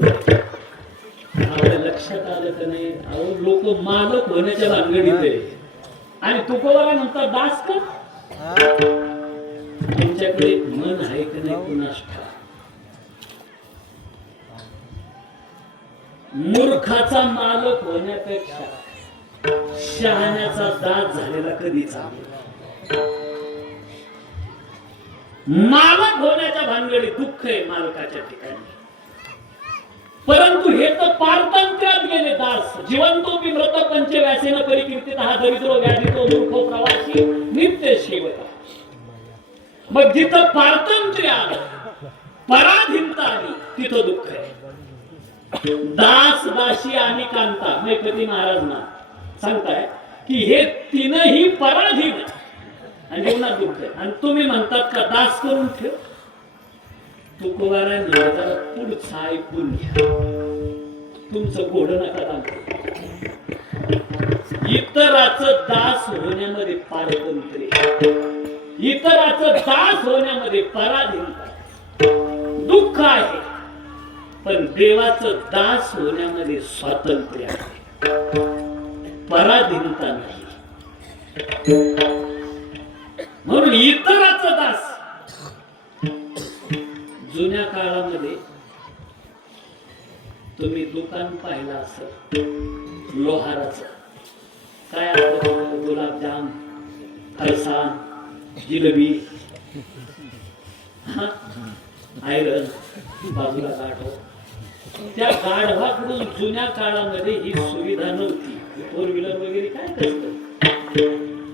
आपल्या लक्षात आलं का नाही? अहो लोक मालक होण्याच्या भानगडीत आहे आणि तुकोबाला नंतर दास कर. तुमच्याकडे मन आहे का नाही कुणास ठाऊक. मूर्खाचा मालक होण्यापेक्षा शहाण्याचा दास झालेला कधी चांगला. मालक होण्याच्या भानगडीत दुःख आहे मालकाच्या ठिकाणी, परंतु हे तर पारतंत्र्यात गेले दास. जिवंतोपी मृत पंचव्यासेन परिकीर्तित हा दरिद्रो व्याधितो मूर्खो प्रवासी नित्य सेवक. मग जिथं पारतंत्र्य आलं, पराधीनता आली, तिथं दुःख आहे. दास दासी आणि कांता मैपती महाराजना सांगताय की हे तीनही पराधीन आणि जीवनात दुःख आहे. आणि तुम्ही म्हणतात का दास करून ठेव. तुकोबाराय जरा पुढचा ऐकून घ्या. तुमचं घोडं नका दाखवू. इतराचं दास होण्यामध्ये पारतंत्र्य, इतराचं दास होण्यामध्ये पराधीनता, दुःख आहे. पण देवाचं दास होण्यामध्ये स्वातंत्र्य आहे, पराधीनता नाही. म्हणून इतराचं दास. जुन्या काळामध्ये तुम्ही दुकान पाहिलं असेल लोहाराचं. काय असतं? गुलाबजाम, फरसाण, जिलेबी, आयरन, बाजूला गाढव. त्या गाढवाकडून जुन्या काळामध्ये ही सुविधा नव्हती. फोर व्हीलर वगैरे काय असतं,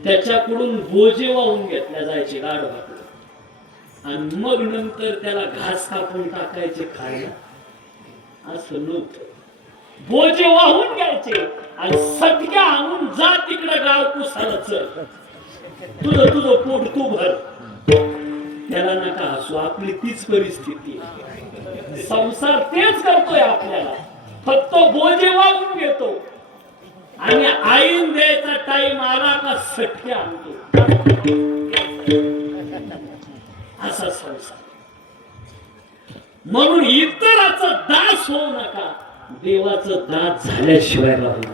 त्याच्याकडून बोजे वाहून घेतल्या जायचे गाढवाकडून आणि मग नंतर त्याला घास कापून टाकायचे खायला. असं नव्हतं. बोजे वाहून घ्यायचे आणि सटक्या आणून जा तिकडे गाव कुसाला चल, तुझं पोट तू भर. त्याला नका हसू, आपली तीच परिस्थिती. संसार तेच करतोय आपल्याला, फक्त बोजे वाहून घेतो आणि आईन द्यायचा टाइम आला का सटक्या आणतो. असा संसार. म्हणून इतराचा दास होऊ नका, देवाचं दास झाल्याशिवाय राहू नका.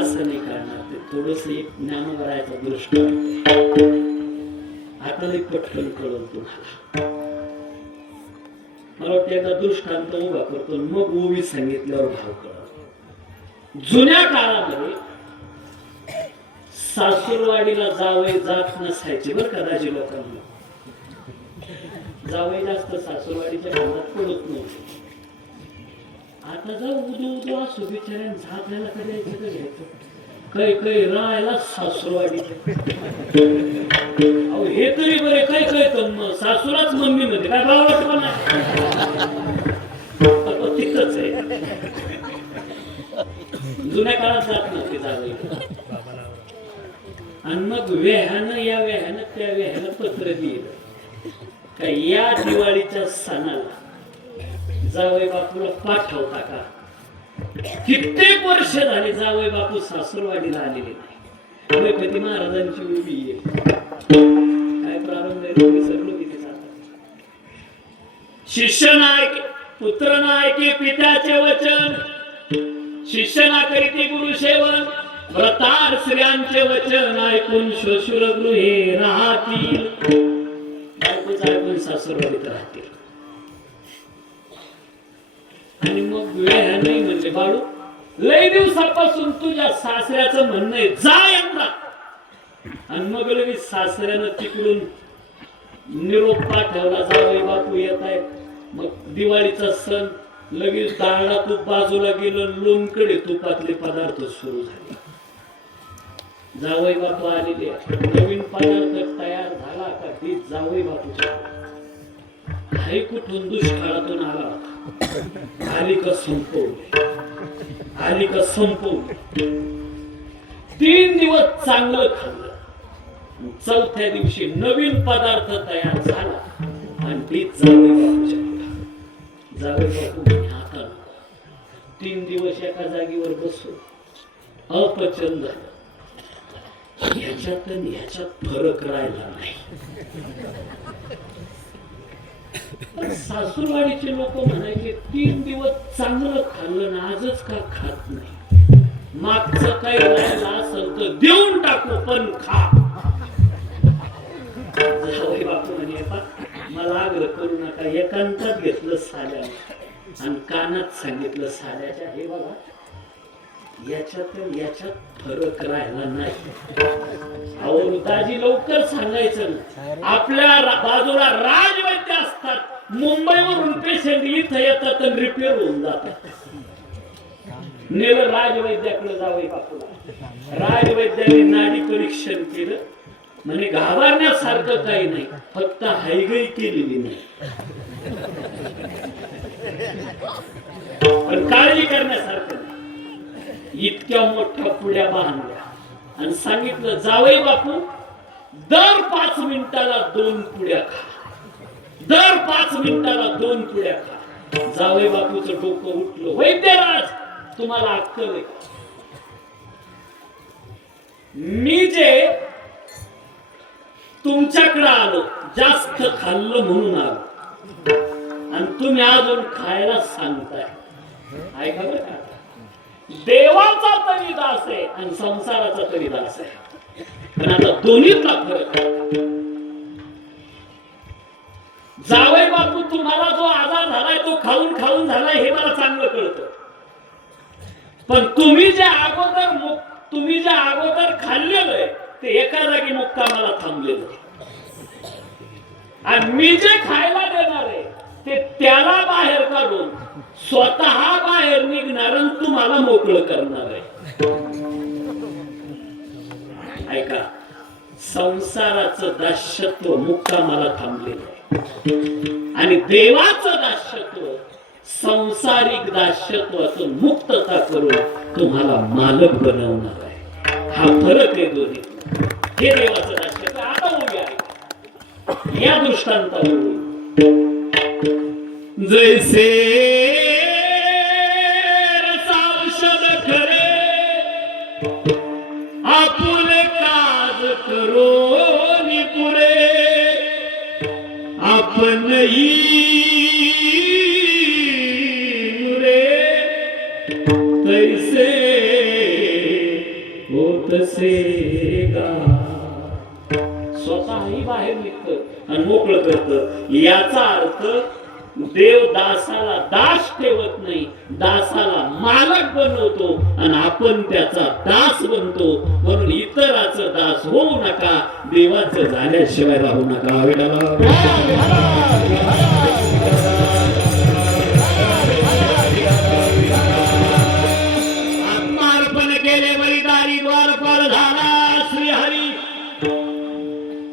असं नाही करणार. ते थोडस एक ज्ञानवरायचा दृष्टांत आता पटकन कळून तुम्हाला. मला वाटतं एकदा दृष्टांत उभा करतो मग ओवी सांगितल्यावर भाव कळत. जुन्या काळामध्ये सासूरवाडीला जावई जात नसायचे बरं का दाजी लोकांना. जावई जास्त सासूरवाडीच्या घरात पडत नव्हते. आता जाऊ उदू असो बिचाऱ्या झाकल्याला कधी यायचं तर घ्यायचं. काही राहायला सासूरवाडी. अहो हे तरी बरे काही तर सासूराच मम्मी मध्ये काय भावलं पण तिथंच आहे. जुन्या काळात जात नव्हते जावई. आणि मग वेहानं या वेहानं त्या वेहानं पत्र दिलं का या दिवाळीच्या सणाला जावई बापूला पाठवता का. कित्येक वर्ष झाले जावई बापू सासूरवाडीला आलेले नाही. कधी महाराजांची उभी आहे काय प्रारंभ आहे विसरलो किती जातात. शिष्य ना ऐके पुत्र ना ऐके पित्याचे वचन, शिष्य ना करीते गुरु सेवन, व्रतार स्त्रियांचे वचन ऐकून श्वशुरगृहे राहतील. बायकोच ऐकून सासूरवाडीत राहतील. आणि मग वेळ नाही म्हणजे बाळू लय दिवसापासून तुझ्या सासऱ्याचं म्हणणं आहे जा यंदा. आणि मग लगेच सासऱ्यानं तिकडून निरोप पाठवला जावई बापू येत आहे. मग दिवाळीचा सण लगेच डाळला तूप बाजूला गेलं, लोणकडे तुपातले पदार्थ सुरू झाले. जावई बापू आलेले नवीन पदार्थ तयार झाला का ती जावई बापूच्या आई कुठून दुष्काळातून आला आली का संपवली, आली का संपवली. 3 दिवस चांगलं खाल्लं. चौथ्या दिवशी नवीन पदार्थ तयार झाला आणि ती जावई बापूच्या जावई बापू हातात 3 दिवस एका जागेवर बसून अपचन झालं. ह्याच्यात आणि ह्याच्यात फरक राहिला नाही. सासूरवाडीचे लोक म्हणायचे 3 दिवस चांगलं खाल्लं ना आजच का खात नाही. मागचं काही राहिला असेल तर देऊन टाकू पण खा. जावई बापू म्हणे मला आग्रह करू नका. एकांतात घेतलं साड्या आणि कानात सांगितलं साड्याच्या हे बघा याच्यात फरक राहिला नाही. अहो दाजी लवकर सांगायचं ना. आपल्या बाजूला राजवैद्य असतात. मुंबईवरून पेशंट इथं येतात आणि रिपेअर होऊन जातात. नेलं राजवैद्याकडे जावई बापूला. राजवैद्याने नाडी परीक्षण केलं. म्हणजे घाबरण्यासारखं काही नाही, फक्त हायगई केलेली नाही. पण काळजी करण्यासारखं नाही. इतक्या मोठ्या पुड्या बांधल्या आणि सांगितलं जावई बापू दर 5 मिनिटाला 2 पुड्या खा. दर 5 मिनिटाला 2 पुड्या खा. जावई बापूचं डोकं उठलं. वैद्यराज तुम्हाला अक्कल आहे? मी जे तुमच्याकडे आलो जास्त खाल्लं म्हणून आलो आणि तुम्ही अजून खायला सांगताय. ऐका बरं का, देवाचा तरी दास आहे आणि संसाराचा तरी दास आहे. पण आता दोन्हीतला फरक आहे. जावई बापू तुम्हाला जो आजार झालाय तो खाऊन खाऊन झालाय हे मला चांगलं कळतं. पण तुम्ही जे अगोदर खाल्लेलं आहे ते एका जागी मुक्कामाला थांबलेलं आहे. आणि मी जे खायला देणार आहे ते त्याला बाहेर काढून स्वतः बाहेर निघणार आणि तुम्हाला मोकळं करणार आहे. ऐका, संसाराचं दास्यत्व मुक्कामाला थांबलेलं आहे आणि देवाचं दास्यत्व संसारिक दास्यत्वाचं मुक्तता करून तुम्हाला मालक बनवणार आहे. हा फरक आहे दोन्ही. हे देवाचं दास्यत्व. आता उभे आहे या दृष्टांतावरून. जैसे रसाौषध खरे आपुले काज करो पुरे आपण तैसे होतसे गा. स्वतःही बाहेर निघत आणि मोकळं करत. याचा अर्थ देव दासाला दास ठेवत नाही, दासाला मालक बनवतो आणि आपण त्याचा दास बनतो. म्हणून इतराचं दास होऊ नका, देवाचं झाल्याशिवाय राहू नका. आत्मार्पण केले बलिदारी द्वारपाल झाला श्रीहरी.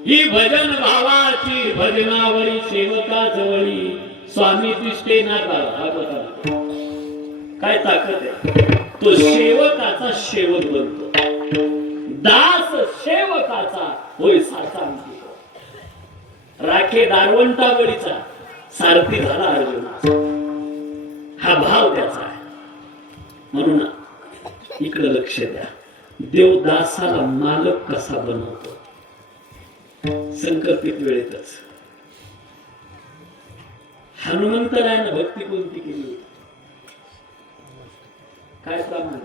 ही भजन भावाची भजनावळी सेवका जवळी स्वामी तिष्ठे ना भागवताला. काय ताकद आहे. तो सेवकाचा सेवक बनतो. दास सेवकाचा होय साचा. राखे दारवंटावळीचा सारथी झाला अर्जुनाचा. हा भाव त्याचा आहे. म्हणून इकडे लक्ष द्या. देव दासाला मालक कसा बनवतो. संकल्पित वेळेतच हनुमंतरायानं भक्ती कोणती केली? काय प्रमाण?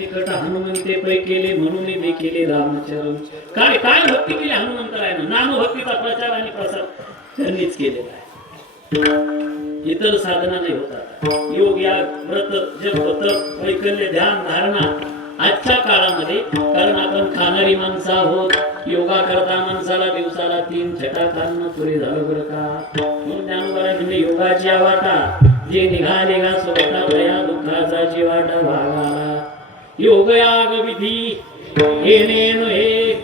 निकट हनुमंते पै केले म्हणून मी केले रामचरण. काय काय भक्ती केली हनुमंतरायानं? नामभक्तीचा प्रचार आणि प्रसार त्यांनीच केलेला आहे. इतर साधना नाही होतात. योग, याग, व्रत, जप, तप, वैकल्य, ध्यान, धारणा आजच्या काळामध्ये, कारण आपण खाणारी माणसं आहोत. योगा करता माणसाला दिवसाला 3 छटा खाणं पुरे झालं बरं का. म्हणून ज्ञानोबा म्हणजे योगाची वाटा जे निघाले गा स्वतः तया दुःखाचा जीवाटा भागाला. योग याग विधी हे नेण हे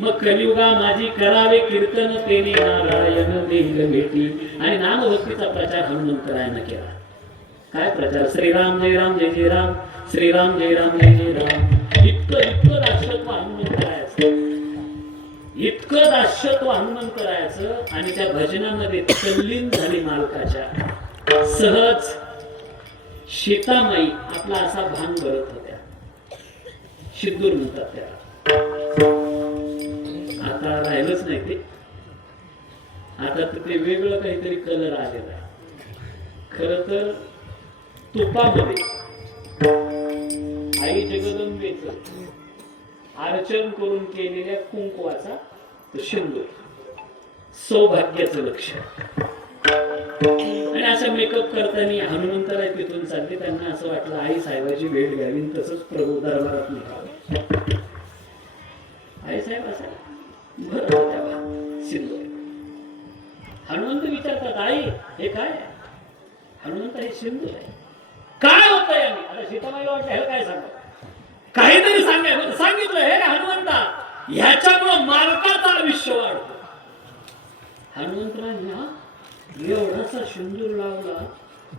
मग कलियुगा माझी करावे कीर्तन तेने नारायण देईल भेटी. आणि नामभक्तीचा प्रचार हनुमंतरायानं केला. काय प्रचार? श्रीराम जय राम जय जय राम, श्रीराम जय राम जय जय राम. इतकं दास्यत्व हनुमंतरायाचं, इतकं दास्यत्व हनुमंतरायाचं. आणि त्या भजनामध्ये तल्लीन झाली मालकाच्या. सहज सीतामाई आपला असा भान भरत होत्या. सिद्धूर म्हणतात त्याला. आता राहिलंच नाही ते. आता ते वेगळं काहीतरी कलर आलेला आहे. खर तर तुपामध्ये आई जगदंबेच अर्चन करून केलेल्या कुंकवाचा सिंदूर सौभाग्याचं लक्षण. आणि असं मेकअप करताना हनुमंतराय तिथून चालते. त्यांना असं वाटलं आई साहेबाची भेट घ्यावी, तसंच प्रभू दरबारात निघावं. आई साहेब असायला बरं होत्या सिंदूर. हनुमंत विचारतात, आई हे काय? हनुमंत हे सिंदूर आहे. काय होतं याने? आता सीतामाईला वाटलं हे काय सांगा, काहीतरी सांगाय. सांगितलं हे हनुमंता, ह्याच्यामुळं मालकाचं आयुष्य वाढतं. हनुमंतरांना एवढासा सिंदूर लावला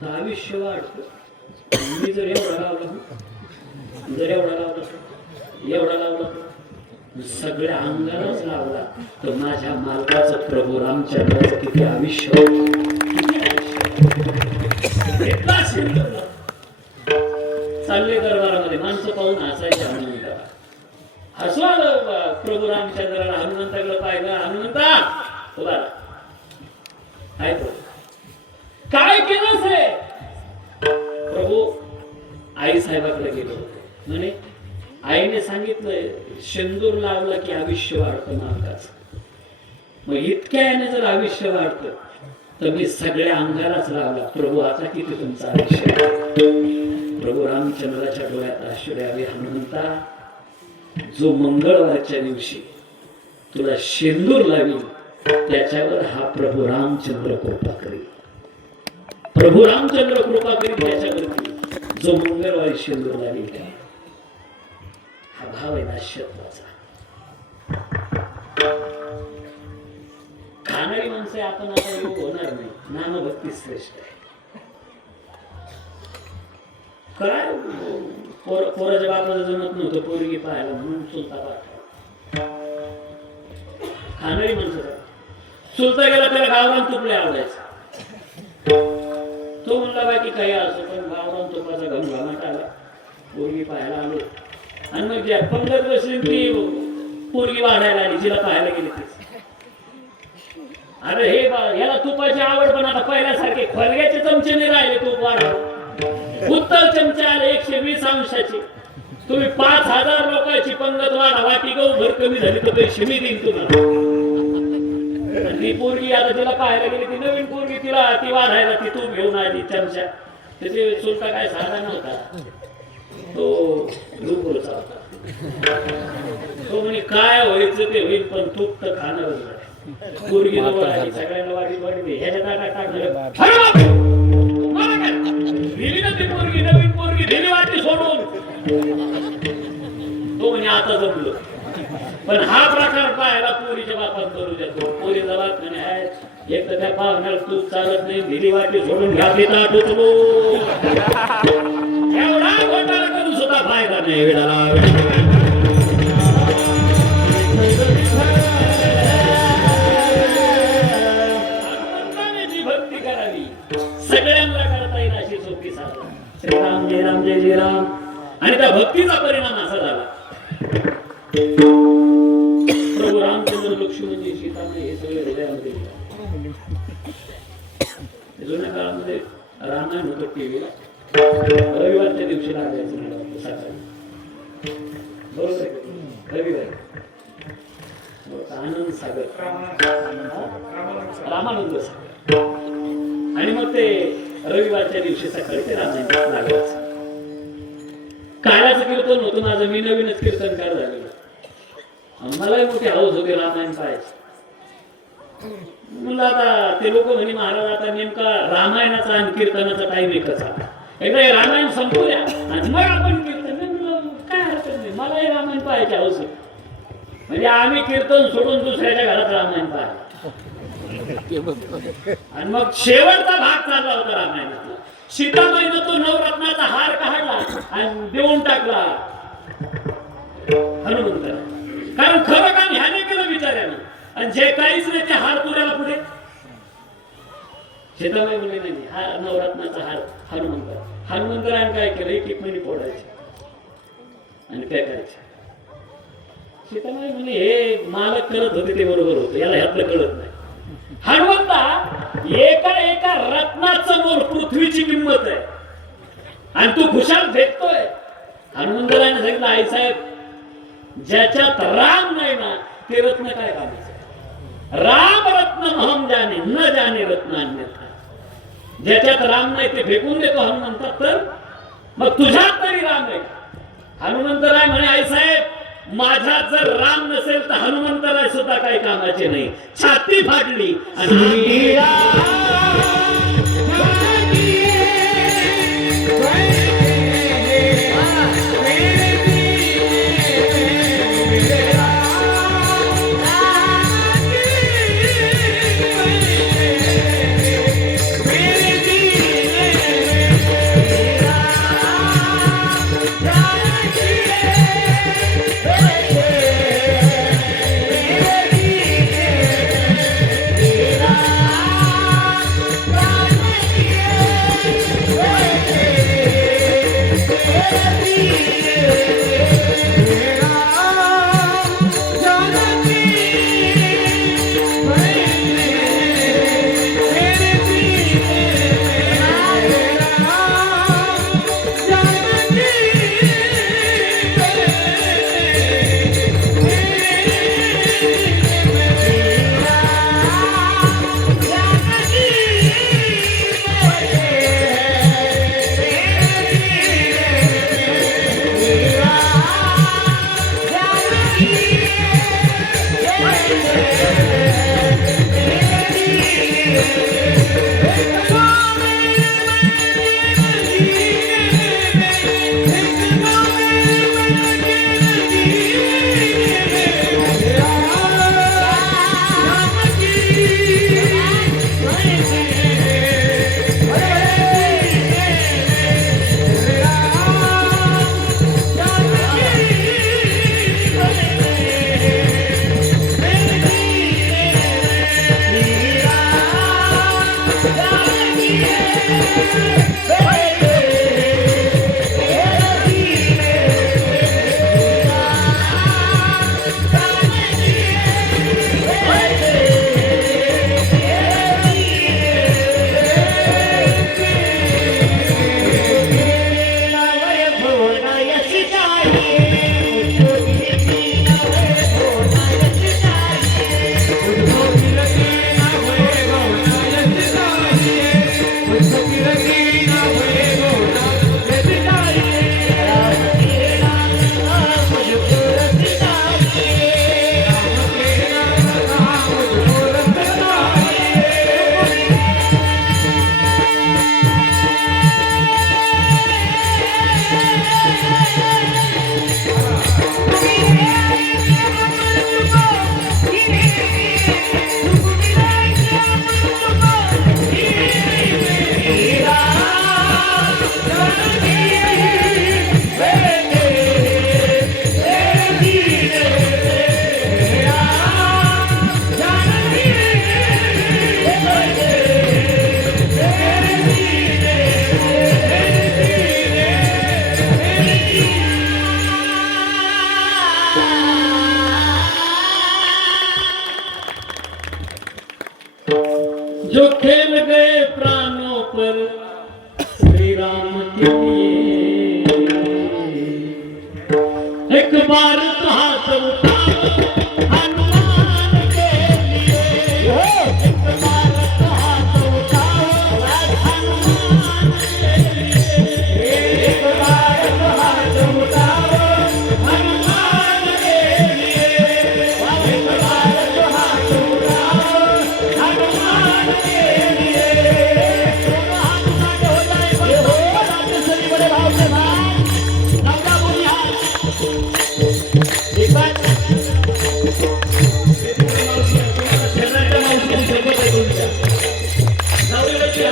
तर आयुष्य वाढतं. मी जर एवढा लावला, जर एवढा लावला सगळ्या अंगालाच लावला तर माझ्या मालकाचं प्रभू रामचंद्राचं किती आयुष्य, चालले दरबारामध्ये. माणसं पाहून हसायचे हनुमंताला. हसू आलं प्रभू रामचंद्राला. हनुमंताकडे पाहिलं. हनुमंता उभा काय काय केलंस हे? प्रभू आई साहेबाकडे गेलो होते. म्हणे आईने सांगितलंय सिंदूर लावला की आयुष्य वाढतं मालकाचं. मग इतक्या याने जर आयुष्य वाढतं तर मी सगळ्या अंगालाच लावला. प्रभू आता किती तुमचं आयुष्य? प्रभू रामचंद्राच्या डोळ्यात आश्चर्य आले. हनुमंता, जो मंगळवारच्या दिवशी तुला सिंदूर लावी त्याच्यावर हा प्रभू रामचंद्र कृपा करेल. प्रभू रामचंद्र कृपा करील त्याच्यावरती जो मंगळवारी सिंदूर लावी. हा भाव आहे दास्यत्वाचा. खाणारी माणसं आपण आता योग होणार नाही. नामभक्ती श्रेष्ठ आहे. काय पोराच्या बापाचं जमत नव्हतं पोरगी पाहायला म्हणून चुलता पाठवा. खाणारी माणसं चुलता गेला त्याला गावरान तुपले आवडायचं. तो म्हणला बाकी काही असो पण गावरान तुपाचा घमघमाट आला. पोरगी पाहायला आलो आणि मग ज्या 15 वर्षी ती पोरगी वाढायला आली. जिला पाहायला गेली ती, अरे हे याला तुपाची आवड पण आता पहिल्यासारखे खोलग्याचे चमचे नाही राहिले. तूप वाढावं उत्तर चमचे आले 120 अंशाचे. तुम्ही 5000 लोकांची पंगत वाढा, वाटी गहू भर कमी झाली तर पैसे मी देईन तुम्हाला. ती पोरगी आता तिला पाहायला गेली. ती नवीन पोरगी तिला ती वाढायला ती तूप घेऊन आली चमचा. त्याचे चुलता काय साधा नव्हता, तो लुगोचा होता. तो म्हणे काय व्हायचं ते होईल पण तूप तर खाणारच नाही. पोरगी जवळ आली, सगळ्यांना वाटी वाटी ह्याच्या ताटात टाकलं. दिली ना ती पोरगी, नवीन पोरगी दिली वाटी सोडून. तो म्हणजे आता जमलो. पण हा प्रकार पाहायला पोरीच्या बापात करू देतो. पोरी जबाब म्हणे आहे एक तर त्या पाहुण्याला तूप चालत नाही. दिली वाटी सोडून घातली ताट उचलो. एवढा घोटाळा करून सुद्धा फायदा नाही. वेळाला भक्ती करावी, सगळ्यांना करता येईल अशी सोपी साधना. श्रीराम जय राम जय जय राम. आणि त्या भक्तीचा परिणाम असा झाला. प्रभू रामचंद्र, लक्ष्मणजी, सीतामाई हे सगळे हृदयामध्ये. जुन्या काळामध्ये रामायण होतं टीव्हीला. रविवारच्या दिवशी लागायचं सकाळी. बरोबर आहे का? रविवारी आनंद सागर रामानंद सागर आणि मग ते रविवारच्या दिवशी सकाळी ते रामायण लागायचं. काळाचं कीर्तन होतं माझं, मी नवीनच कीर्तनकार झालेलो. मलाही मोठी हौस होती रामायण पाहायची. म्हणलं आता ते लोक म्हणे महाराज आता नेमका रामायणाचा आणि कीर्तनाचा टाइम एकच आहे, एकदा हे रामायण संपू द्या आणि मग आपण कीर्तन. म्हणलं काय हरकत नाही, मलाही रामायण पाहायची हौस आहे. म्हणजे आम्ही कीर्तन सोडून दुसऱ्याच्या घरात रामायण पाहायला. आणि मग शेवटचा भाग चालला होता रामायणातला. सीतामाईनं तो नवरत्नाचा हार काढला आणि देऊन टाकला हनुमंताला. कारण खरं काम ह्याने केलं बिचाऱ्यानं, आणि जे काहीच नाही ते हार तुऱ्याला पुढे. सीतामाई म्हणले नाही, हा नवरत्नाचा हार हनुमंतराने काय केलं, एक महिने फोडायचे आणि फेकायचे. सीतामाई म्हणले हे मालक करत होते ते बरोबर होतं, याला ह्यातलं कळत नाही. हनुमंता एका एका रत्नासमोर पृथ्वीची किंमत आहे आणि तू खुशाल फेकतोय. हनुमंतराने सांगितलं आई साहेब, ज्याच्यात राम नाही ना ते रत्न काय कामाचं. राम रत्न हम जाने न जाने रत्न अन्यथा. ज्याच्यात राम नाही ते फेकून देतो हनुमंता. तर मग तुझ्यात तरी राम आहे. हनुमंतराय म्हणे आई साहेब, माझ्यात जर राम नसेल तर हनुमंतराय सुद्धा काही कामाचे नाही. छाती फाडली आणि जो खेल गए प्राणों पर श्री राम के लिए एक बार तो हाथ उठाओ हनुमान के लिए, एक बार तो हाथ उठाओ हनुमान के लिए, एक बार तो हाथ उठाओ हनुमान के लिए, एक बार तो हाथ उठाओ हनुमान के लिए। दोनों हाथ उठा के हो जाए बड़े हो रात सभी बड़े भाव से भाई नवरा बोली हाथ एक बार शेजारच्या मावशीने शपथ आहे तुमच्या नवऱ्याची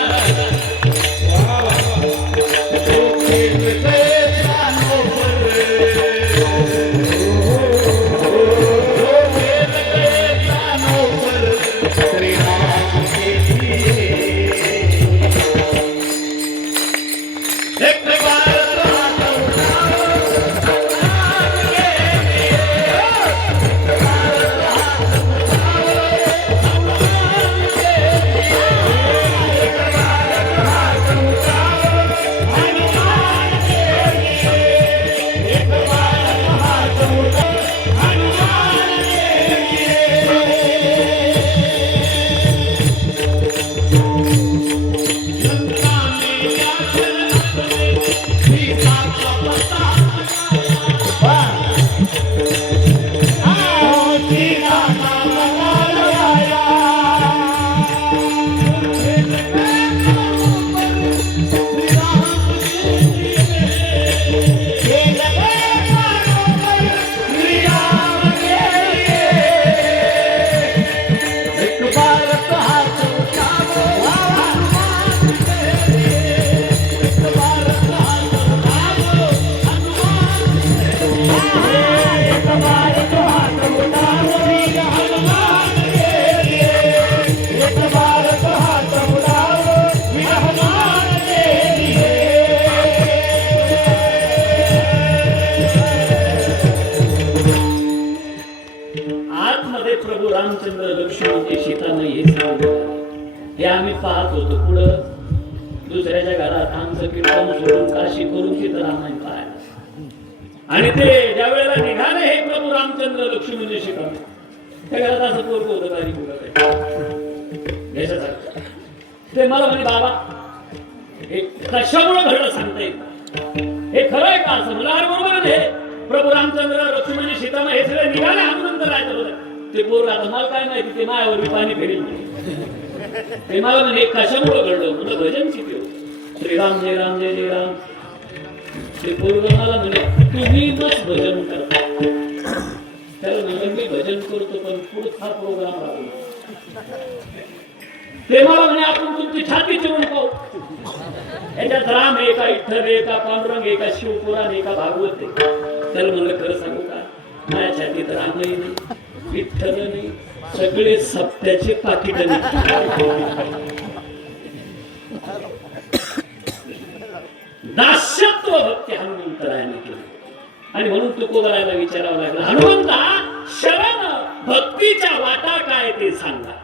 आतमध्ये प्रभू रामचंद्र लक्ष्मण सीतानं हे सांगितलं हे आम्ही पाहत होतो पुढं दुसऱ्याच्या घरात आमचं कीर्तन सोडून काशी करून सीतारामाने पाहायला आणि ते ज्या वेळेला निघाले हे प्रभू रामचंद्र लक्ष्मण शिकवले त्या घरात असं पोरग होतं गाडी याच्यासारखं ते मला म्हणे बाबा हे कशामुळे घडलं सांगता येत हे खरं आहे का असं मला बरोबर हे प्रभू रामचंद्र लक्ष्मण सीतामा हे सगळे निघाले हनुमंत राहायचं होतं ते पोर आता मला काय माहिती ते मायावर पाणी फेरेल ते मला म्हणे कशामुळे घडलं म्हणलं भजन शिकव श्रीराम जय राम जय जय राम ते पोरग मला म्हणे तुम्ही मस्त भजन करता त्याला म्हणलं मी भजन करतो पण पुढचा प्रोग्राम राहतो ते मला म्हणे आपण तुमची छाती चिरून पाहू याच्यात राम आहे का विठ्ठल आहे का पांडुरंग आहे का शिवपुराण आहे का भागवत आहे त्याला म्हणलं खरं सांगू का माझ्या छातीत रामही नाही विठ्ठल नाही सगळे सप्त्याचे पाकिट दास्यत्व भक्ती हनुमंतरायाने केली आणि म्हणून तुकोबरायला विचारावं लागलं हनुमंता शरण भक्तीच्या वाटा काय ते सांगा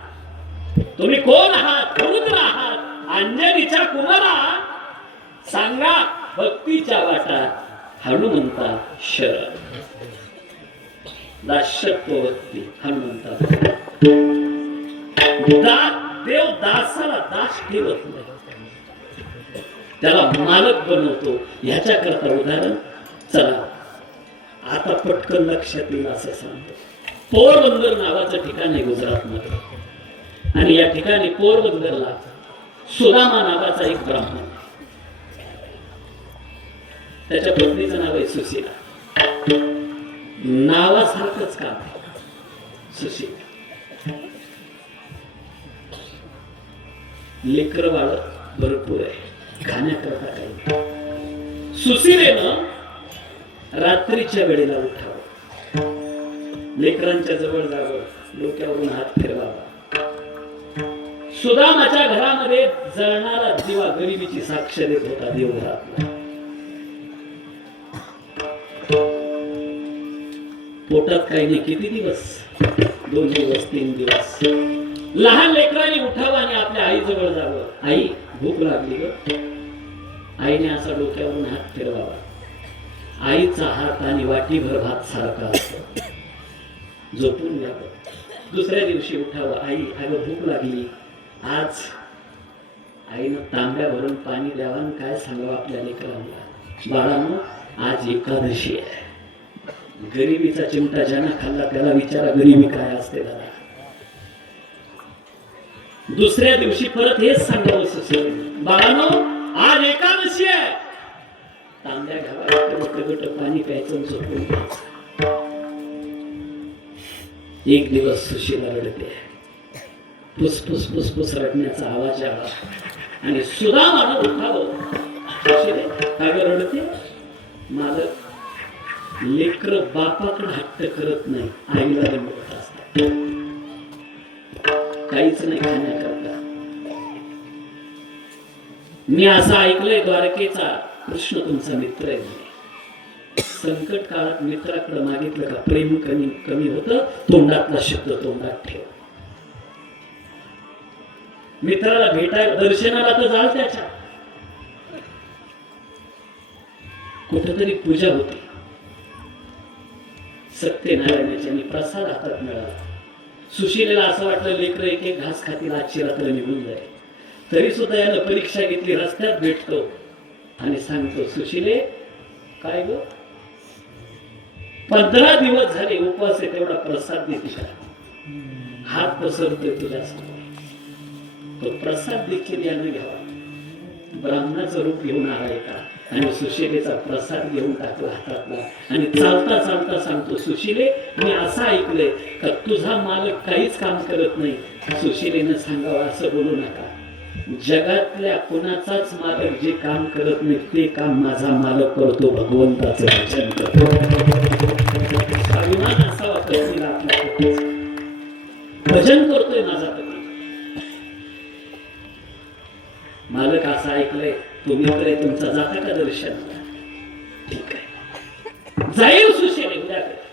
तुम्ही कोण आहात रुद्र आहात अंजनीच्या कुमारा सांगा भक्तीच्या वाटा हनुमंता शरण दास्यत्व भक्ती हनुमंता देव दासाला दास ठेवत नाही त्याला मालक बनवतो याच्या करता उदाहरण चला आता पटकन लक्षात येईल असं सांगतो पोरबंदर नावाचं ठिकाण आहे गुजरात मध्ये आणि या ठिकाणी पोरबंदरला सुदामा नावाचा एक ब्राह्मण त्याच्या पत्नीचं नाव आहे सुशीला नावासारखंच काम सुशीला लेकर बाळ भरपूर आहे खाण्याकरता काही सुशीलेनं रात्रीच्या वेळेला उठावं लेकरांच्या जवळ जावं डोक्यावरून हात फिरवावा सुदामाच्या घरामध्ये जळणारा दिवा गरिबीची साक्ष देत होता देवघरातला पोटात काही नाही किती दिवस 2 दिवस 3 दिवस लहान लेकरांनी उठावं आणि आपल्या आई जवळ जावं आई भूक लागली ग आईने असा डोक्यावरून हात फिरवावा आईचा हात आणि वाटीभर भात सारखा असतो. झोपून घ्यावं. दुसऱ्या दिवशी उठावं. आई अगं भूक लागली. आज आईनं तांब्या भरून पाणी द्यावं आणि काय सांगावं आपल्या लेकरांना, बाळांनो आज एकादशी आहे. गरिबीचा चिमटा ज्यानं खाल्ला त्याला विचारा गरिबी काय असते दादा. दुसऱ्या दिवशी परत हेच सांगावं सुचलं, बाळांनो आज एकादशी आहे. तांब्या घ्यावा, पाणी प्यायचं, झोपून घ्यायचं. एक दिवस सुशीला रडते. फुसफुस फुसफुस रडण्याचा आवाज आला आणि सुदामानं उठावं. सुशीले काय गं रडते? मालक, लेकर बापाकडे हट्ट करत नाही, आईला रडत असतात. काहीच नाही खाण्याकरता. मी असं ऐकलंय द्वारकेचा कृष्ण तुमचा मित्र आहे म्हणे. संकट काळात मित्राकडे मागितलं का प्रेम कमी होतं. तोंडातला शब्द तोंडात ठेव. मित्राला भेटायला दर्शनाला तर जाल त्याच्या. कुठेतरी पूजा होती सत्यनारायणाची आणि प्रसाद हातात मिळाला. सुशीलेला असं वाटलं लेकर एक एक घास खातील, आजची रात्र निघून जाईल. तरी सुद्धा यानं परीक्षा घेतली. रस्त्यात भेटतो आणि सांगतो, सुशीले काय ग 15 दिवस झाले उपवास आहे, तेवढा प्रसाद देते का? हात पसरतोय तुझ्यासमोर. तो प्रसाद देखील यानं घ्यावा. ब्राह्मणाचं रूप घेऊन आलाय का? आणि सुशीलेचा प्रसाद घेऊन टाकला हातातला आणि चालता चालता सांगतो, सुशीले मी असं ऐकलंय का तुझा मालक काहीच काम करत नाही. सुशीलेनं सांगावं असं बोलू नका. जगातल्या कुणाचाच मालक जे काम करत नाही ते काम माझा मालक करतो. भगवंताचं वचन करतो. अभिमान असावा पत्नीला आपल्या पतीचा. भजन करतोय माझा पती. मालक असं ऐकलंय तुम्ही तर तुमचा जाता का दर्शन? ठीक आहे, जाईल सुशीले उद्याकडे.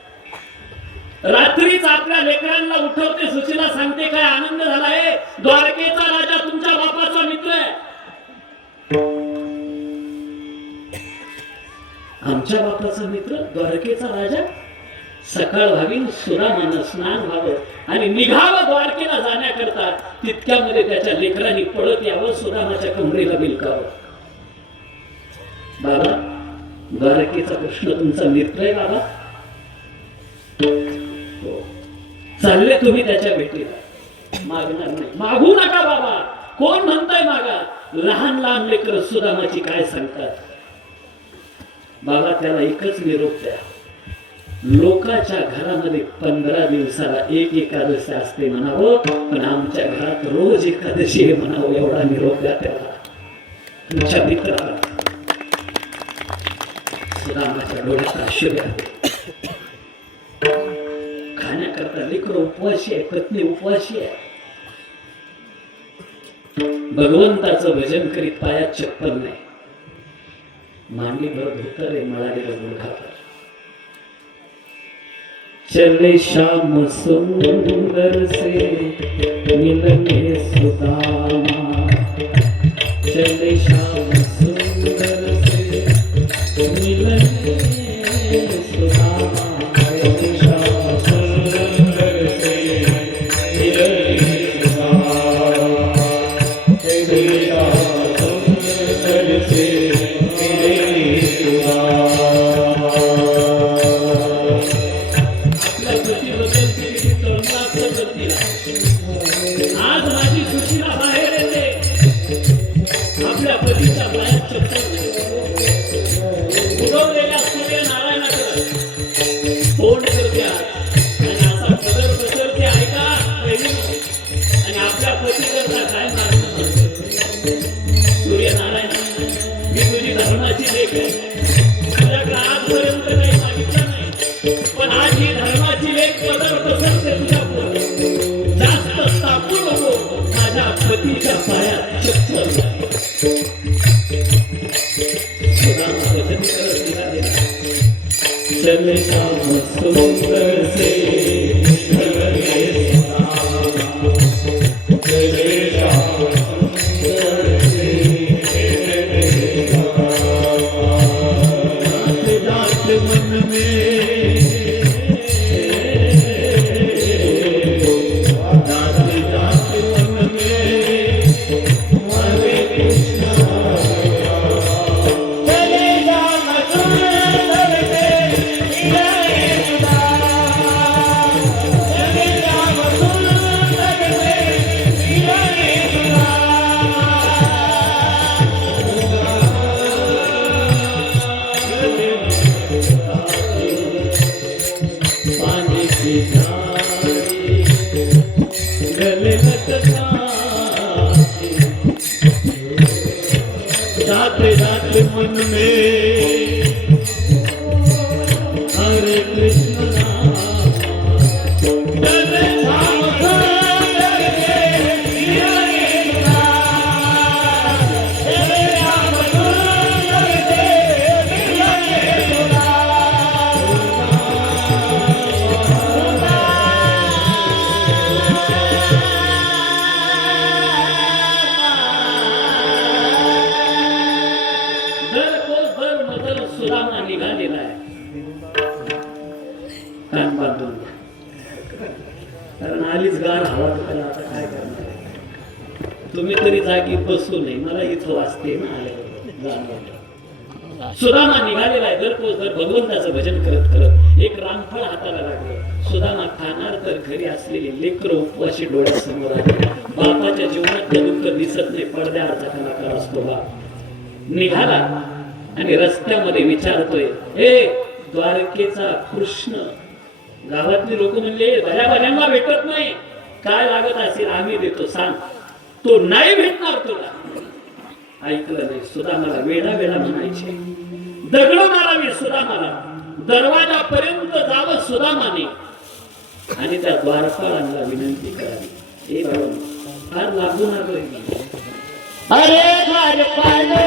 रात्रीच आपल्या लेकरांना उठवते. सुशीला सांगते, काय आनंद झालाय, द्वारकेचा राजा तुमच्या बापाचा मित्र आहे. आमच्या बापाचा मित्र द्वारकेचा राजा? सकाळ व्हावी, सुदामानं स्नान व्हावं आणि निघावं द्वारकेला जाण्याकरता. तितक्यामध्ये त्याच्या लेकरांनी पळत यावं, सुदामाच्या कमरेला बिलकावं. बाबा, द्वारकेचा कृष्ण तुमचा मित्र आहे बाबा. चालले तुम्ही त्याच्या भेटीला. मागणार नाही, मागू नका बाबा. कोण म्हणताय मागा? लहान लहान लेकर सुदामाची काय सांगतात. बाबा त्याला एकच निरोप द्या, लोकांच्या घरामध्ये 15 दिवसाला एक एकादशी असते म्हणावं, पण आमच्या घरात रोज एकादशी आहे म्हणावं. एवढा निरोप द्या त्याला, तुमच्या मित्राला. सुदामाच्या डोळ्यात अश्रू आले. खाण्याकरता लेकर उपवासी आहे, पत्नी उपवासी आहे. भगवंताचं भजन करीत पायात चप्पल नाही, मांडीभर धोतर आहे, मळालेला गुडघाभर. चले श्याम सुंदर से मिलने सुदामा, चले श्याम सुंदर से मिलने सुदामा, चले श्याम सुंदर से मिलने सुदामा, चले श्याम सुंदर से मिलने सुदामा. आज माझी सुशीला बाहेर येते, आपल्या पतीच्या पायात चप्पल उडवलेल्या सूर्यनारायणाकडे तोंड करते आणि असा पदर पसरते. ऐका आणि आपल्या पतीकरता काय मागणं म्हणते, सूर्यनारायण मी तुझी धर्माची लेख आहे, तुझ्याकडे आजपर्यंत काही मागितलं नाही, पण आज ही धर्माची लेख पदर पसरते तुझ्या पुढे. जास्त तापू नको, माझ्या पतीच्या पायात चप्पल. चले श्याम सुंदर से मिलने सुदामा, चले श्याम सुंदर से मिलने सुदामा. कृष्ण नाम जय राम सुंदर के पियारे दुलार जय राम सुंदर के पियारे दर को दर मदल सुदामा निघालेला आहे कान बांधून घ्या. कारण आलीच गार हवा तर त्याला आता काय करणार आहे? तुम्ही तरी जागी बसू नये मला इथं वाचते ना आल्यावर सुदामा निघालेला आहे दर पोच दर भगवंताचं भजन करत करत एक रामफळ हाताला लागलं. सुदामा खाणार तर घरी असलेले लेकरं उपवाशी डोळ्यासमोर आले. बापाच्या जीवनात दुःख दिसत नाही पडद्यावरचा कलाकार असतो बाप निघाला आणि रस्त्यामध्ये विचारतोय हे द्वारकेचा कृष्ण. गावातली लोक म्हणले भल्या भेटत नाही काय लागत असेल आम्ही देतो सांग. तो नाही भेटणार तुला. ऐकलं नाही. सुदामाला वेडा वेडा म्हणायचे. दगड मारावी सुदामाला. दरवाजापर्यंत जावं सुदामाने आणि त्या द्वारपालांना विनंती करावी हे बाबा फार लागून आलोय. अरे द्वारपालो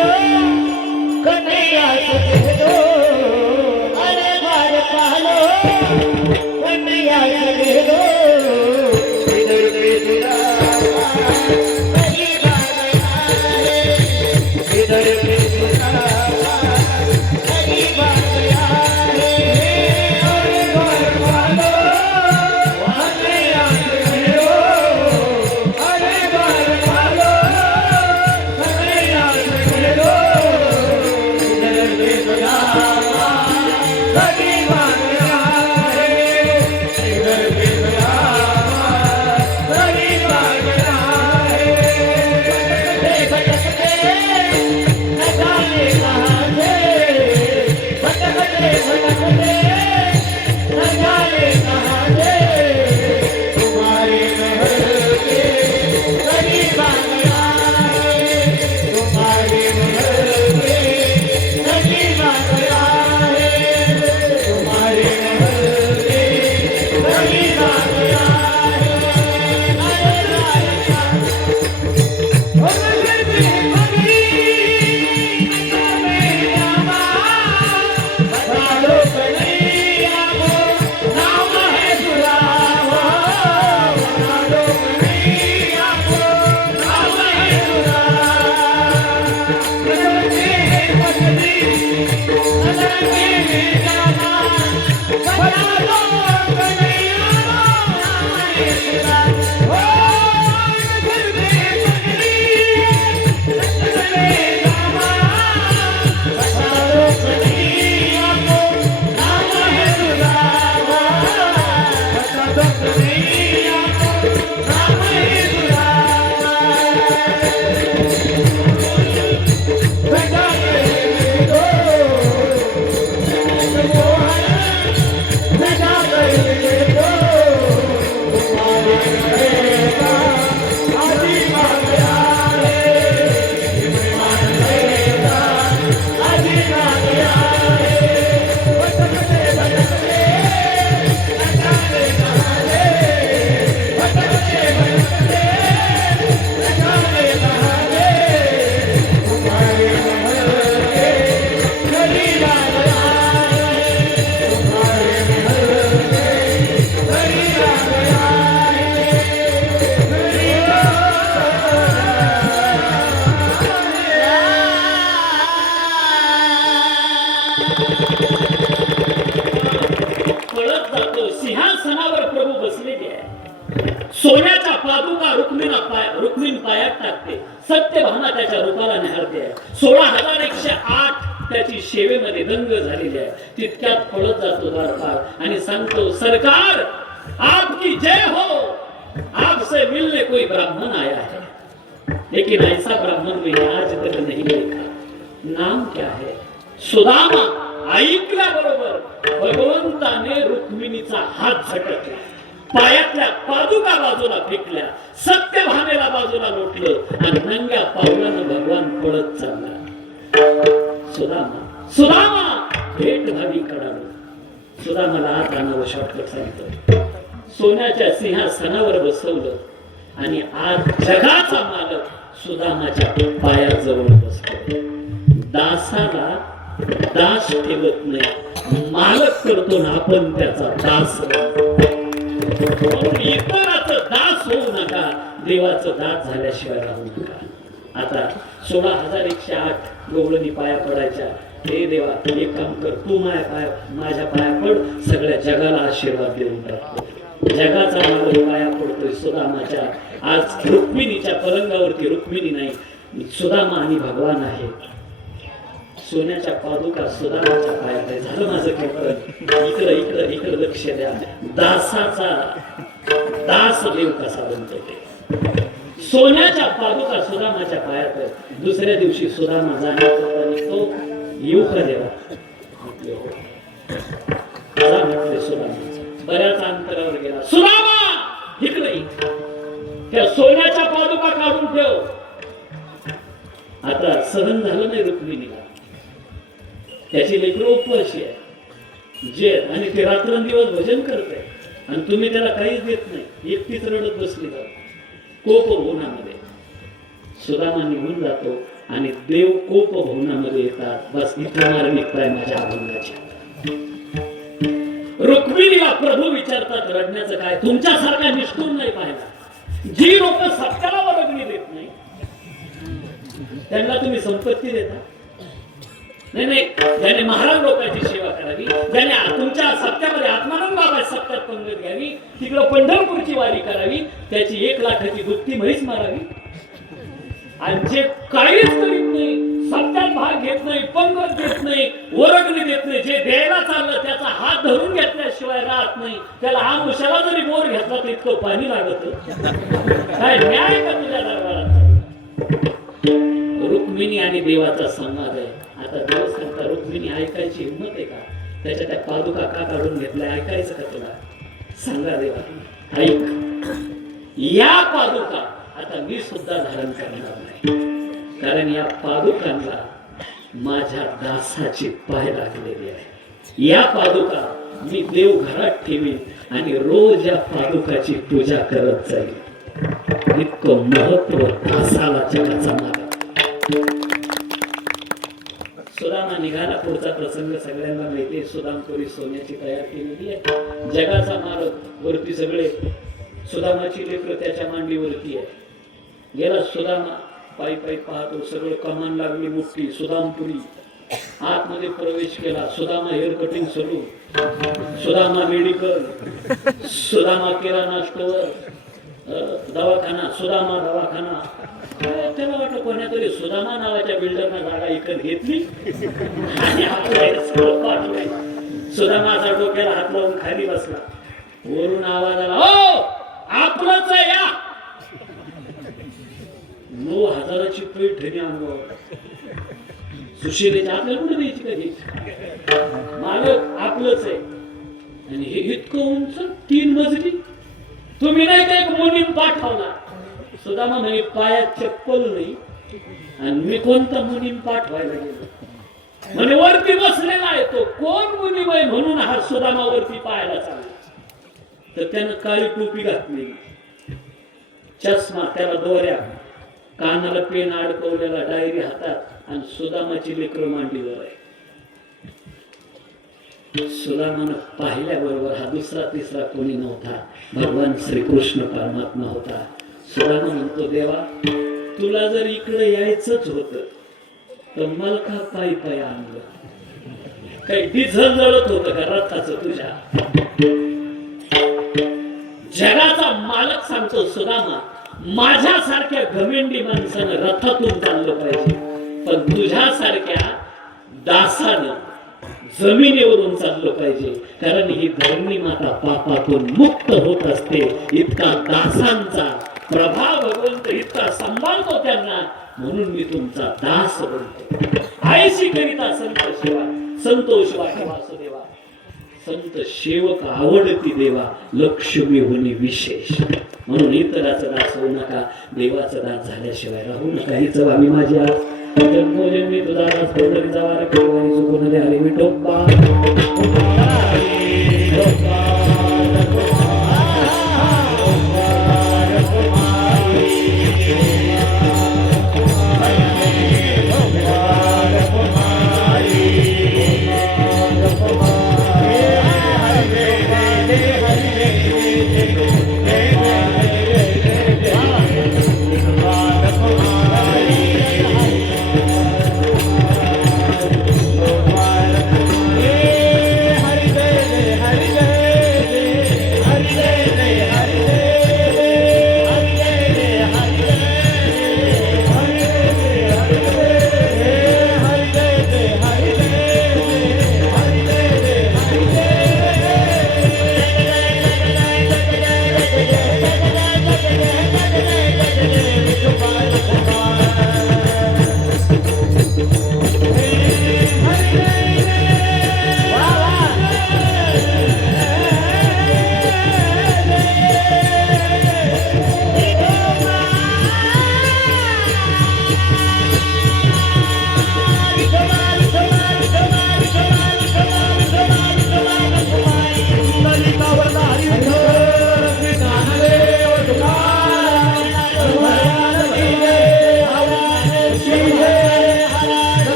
कन्हैया से दो अरे द्वारपालो कन्हैया से दो इधर पे तेरा कहीं बात है इधर पे तेरा कहीं बात है अरे द्वारपालो कन्हैया से दो अरे द्वारपालो कन्हैया से दो इधर पे तेरा कहीं बात है इधर पे तेरा कहीं बात है भटकते न जाने कहाँ से भटकते न जाने कहाँ से तुम्हारे महल के करीब आ गया है तुम्हारे महल के करीब आ गया है तुम्हारे महल के करीब आ गया पळत जातो. सिंहासनावर प्रभू बसलेले आहे. सोन्याच्या पादुका रुक्मिण पायात टाकते. सत्यभामा त्याच्या रूपाला निहाळते. 16,108 त्याची सेवेमध्ये दंग झालेली आहे. तितक्यात पळत जातो द्वारपाल आणि सांगतो सरकार आपकी जय हो. आपसे मिलने कोई ब्राह्मण आया है लेकिन ऐसा ब्राह्मण मैंने आज तक नहीं देखा. नाम क्या है? सुदामा. ऐकल्याबरोबर भगवंताने रुक्मिणीचा हात झटकला. पायातल्या पादुका बाजूला फेकल्या. सत्यभामेला बाजूला लोटलं आणि नंग्या पावलानं भगवान पळत चालला. सुदामा सुदामा भेट व्हावी कडालो. सुदामाला आत आणावं शॉर्टकट सांगतो. सोन्याच्या सिंहासनावर बसवलं आणि आज जगाचा मालक सुदामाच्या पायाजवळ बसतो. दासाला दास ठेवत नाही, मालक करतो ना आपण त्याचा दास. इतराचं दास होऊ नका, देवाचं दास झाल्याशिवाय राहू नका. आता 16,108 गवळणी पाया पडायच्या. हे देवा एक काम कर, तू माझ्या पाया पड, सगळ्या जगाला आशीर्वाद देऊन टाकतो. जगाचा मालक पाया पडतोय सुदामाच्या. आज रुक्मिणीच्या पलंगावरती रुक्मिणी नाही, सुदामा आणि भगवान आहे. सोन्याच्या पादुका सुदामाच्या पायात आहे. झालं माझं कीर्तन. इकडं लक्ष द्या. दासाचा दास देव कसा बनतो ते. सोन्याच्या पादुका सुदामाच्या पायात आहे. दुसऱ्या दिवशी सुदामा जाण्याचा निघतो. येऊ का देवा? म्हटले सुदामा. बऱ्याच अंतरावर गेला. सुदामा इकडे त्या सोन्याच्या पादुका काढून ठेव. आता सहन झालं नाही रुक्मिणीला. त्याची लेकरं उपवाशी आहे जे, आणि ते रात्रंदिवस भजन करते आणि तुम्ही त्याला काहीच देत नाही. एकटीच रडत बसली जात. कोप भवनामध्ये सुदामा निघून जातो आणि देव कोप भवनामध्ये येतात. बस इथे मार निघताय माझ्या अभंगाच्या. रुक्मिणीला प्रभू विचारतात रडण्याचं काय? तुमच्यासारखा निष्ठुर नाही पाहिला. जी लोक सत्याला वर्गणी देत नाही त्यांना तुम्ही संपत्ती देता. नाही, ज्याने महाराज लोकांची सेवा करावी, ज्याने तुमच्या सत्यामध्ये आत्मानंद बाबा सत्यात पंगत घ्यावी, तिकडं पंढरपूरची वारी करावी, त्याची 1 लाखाची दुपटी म्हैस मारावी. आणि जे काहीच करीत नाही, सत्यात भाग घेत नाही, पंगत घेत नाही, वर्गणी देत नाही, जे द्यायला चाललं त्याचा हात धरून घेतल्याशिवाय राहत नाही, त्याला हा मुशाला जरी बोर घेतला तर इतकं पाणी लागत. काय न्याय का तुझ्या दरबारात? रुक्मिणी आणि देवाचा संवाद आहे. आता देव सांगता रुक्मिणी ऐकायची हिंमत आहे का? त्याच्या त्या पादुका का काढून घेतल्या? ऐकायचं का तुला? सांगा देवा ऐक. या पादुका आता मी सुद्धा धारण करणार नाही, कारण या पादुकांना माझ्या दासाचे पाय लागलेले आहे. या पादुका मी देव घरात ठेवीन आणि रोज या पादुकाची पूजा करत जाईल. इतकं महत्व दासाला जगाचा मालक. सुदामा निघाला. पुढचा प्रसंग सगळ्यांना माहिती आहे. सुदामपुरी सोन्याची तयार केलेली आहे. जगाचा मालक वरती सगळे, सुदामाची लेकरं त्याच्या मांडीवरती आहे. गेला सुदामा पायी पाहतो. सगळं कमान लागली मोठी. सुदामपुरी आतमध्ये प्रवेश केला. Sudama hair cutting salon, Sudama medical, Sudama किराणा स्टोअर, दवाखाना, सुदामा दवाखाना. त्याला वाटलं कोणातरी सुदामा नावाच्या बिल्डरना जागा इकत घेतली आणि सुदामाचा डोक्याला हात लावून खाली बसला. वरून आवाज आला, हो आपलंच आहे या. 9,000ची पैठणी अंगावर. सुशिलेची आपल्याला कुठे द्यायची कधी? मालक आपलंच आहे. आणि हे इतकं उंच 3 मजली. तुम्ही नाही का एक मुनीम पाठवला? सुदामा म्हणे पायात चप्पल नाही आणि मी कोणता मुनीम पाठवायला गेलो? म्हणे वरती बसलेला आहे तो. कोण मुनीम आहे म्हणून हा सुदामा वरती पायाला चालला. तर त्यानं काळी टोपी घातली, चष्मा, त्याला दोऱ्या, कानाला पेन अडकवलेला, डायरी हातात आणि सुदामाची लेकरं मांडीवर आहे. सुदामानं पाहिल्याबरोबर हा दुसरा तिसरा कोणी नव्हता, भगवान श्रीकृष्ण परमात्मा होता. सुदामा म्हणतो, देवा तुला जर इकडे यायचंच होतं तर मला का पायी पायी आणलं? काही डिझेल जळत होतं का रथाचं तुझ्या? जगाचा मालक सांगतो सुदामा, माझ्यासारख्या घमेंडी माणसानं रथातून चाललं पाहिजे, पण तुझ्यासारख्या दासानं जमिनीवरून चाललं पाहिजे, कारण ही धरणी माता पापातून मुक्त होत असते. इतका दासांचा प्रभाव भगवंत इतका सांभाळतो त्यांना, म्हणून मी तुमचा दास बनतो. आयशी करिता संत सेवा, संतोष वाटे वासुदेवा. संत सेवक आवडती देवा, लक्ष्मी होणे विशेष. म्हणून इतराचं दास होऊ नका, देवाचा दास झाल्याशिवाय राहू नका. हीच आम्ही माझी आज जन्मोजन्मी तुझा दास बनरी जावा रे केवळी सुकून दे हरी विठोबा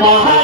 महा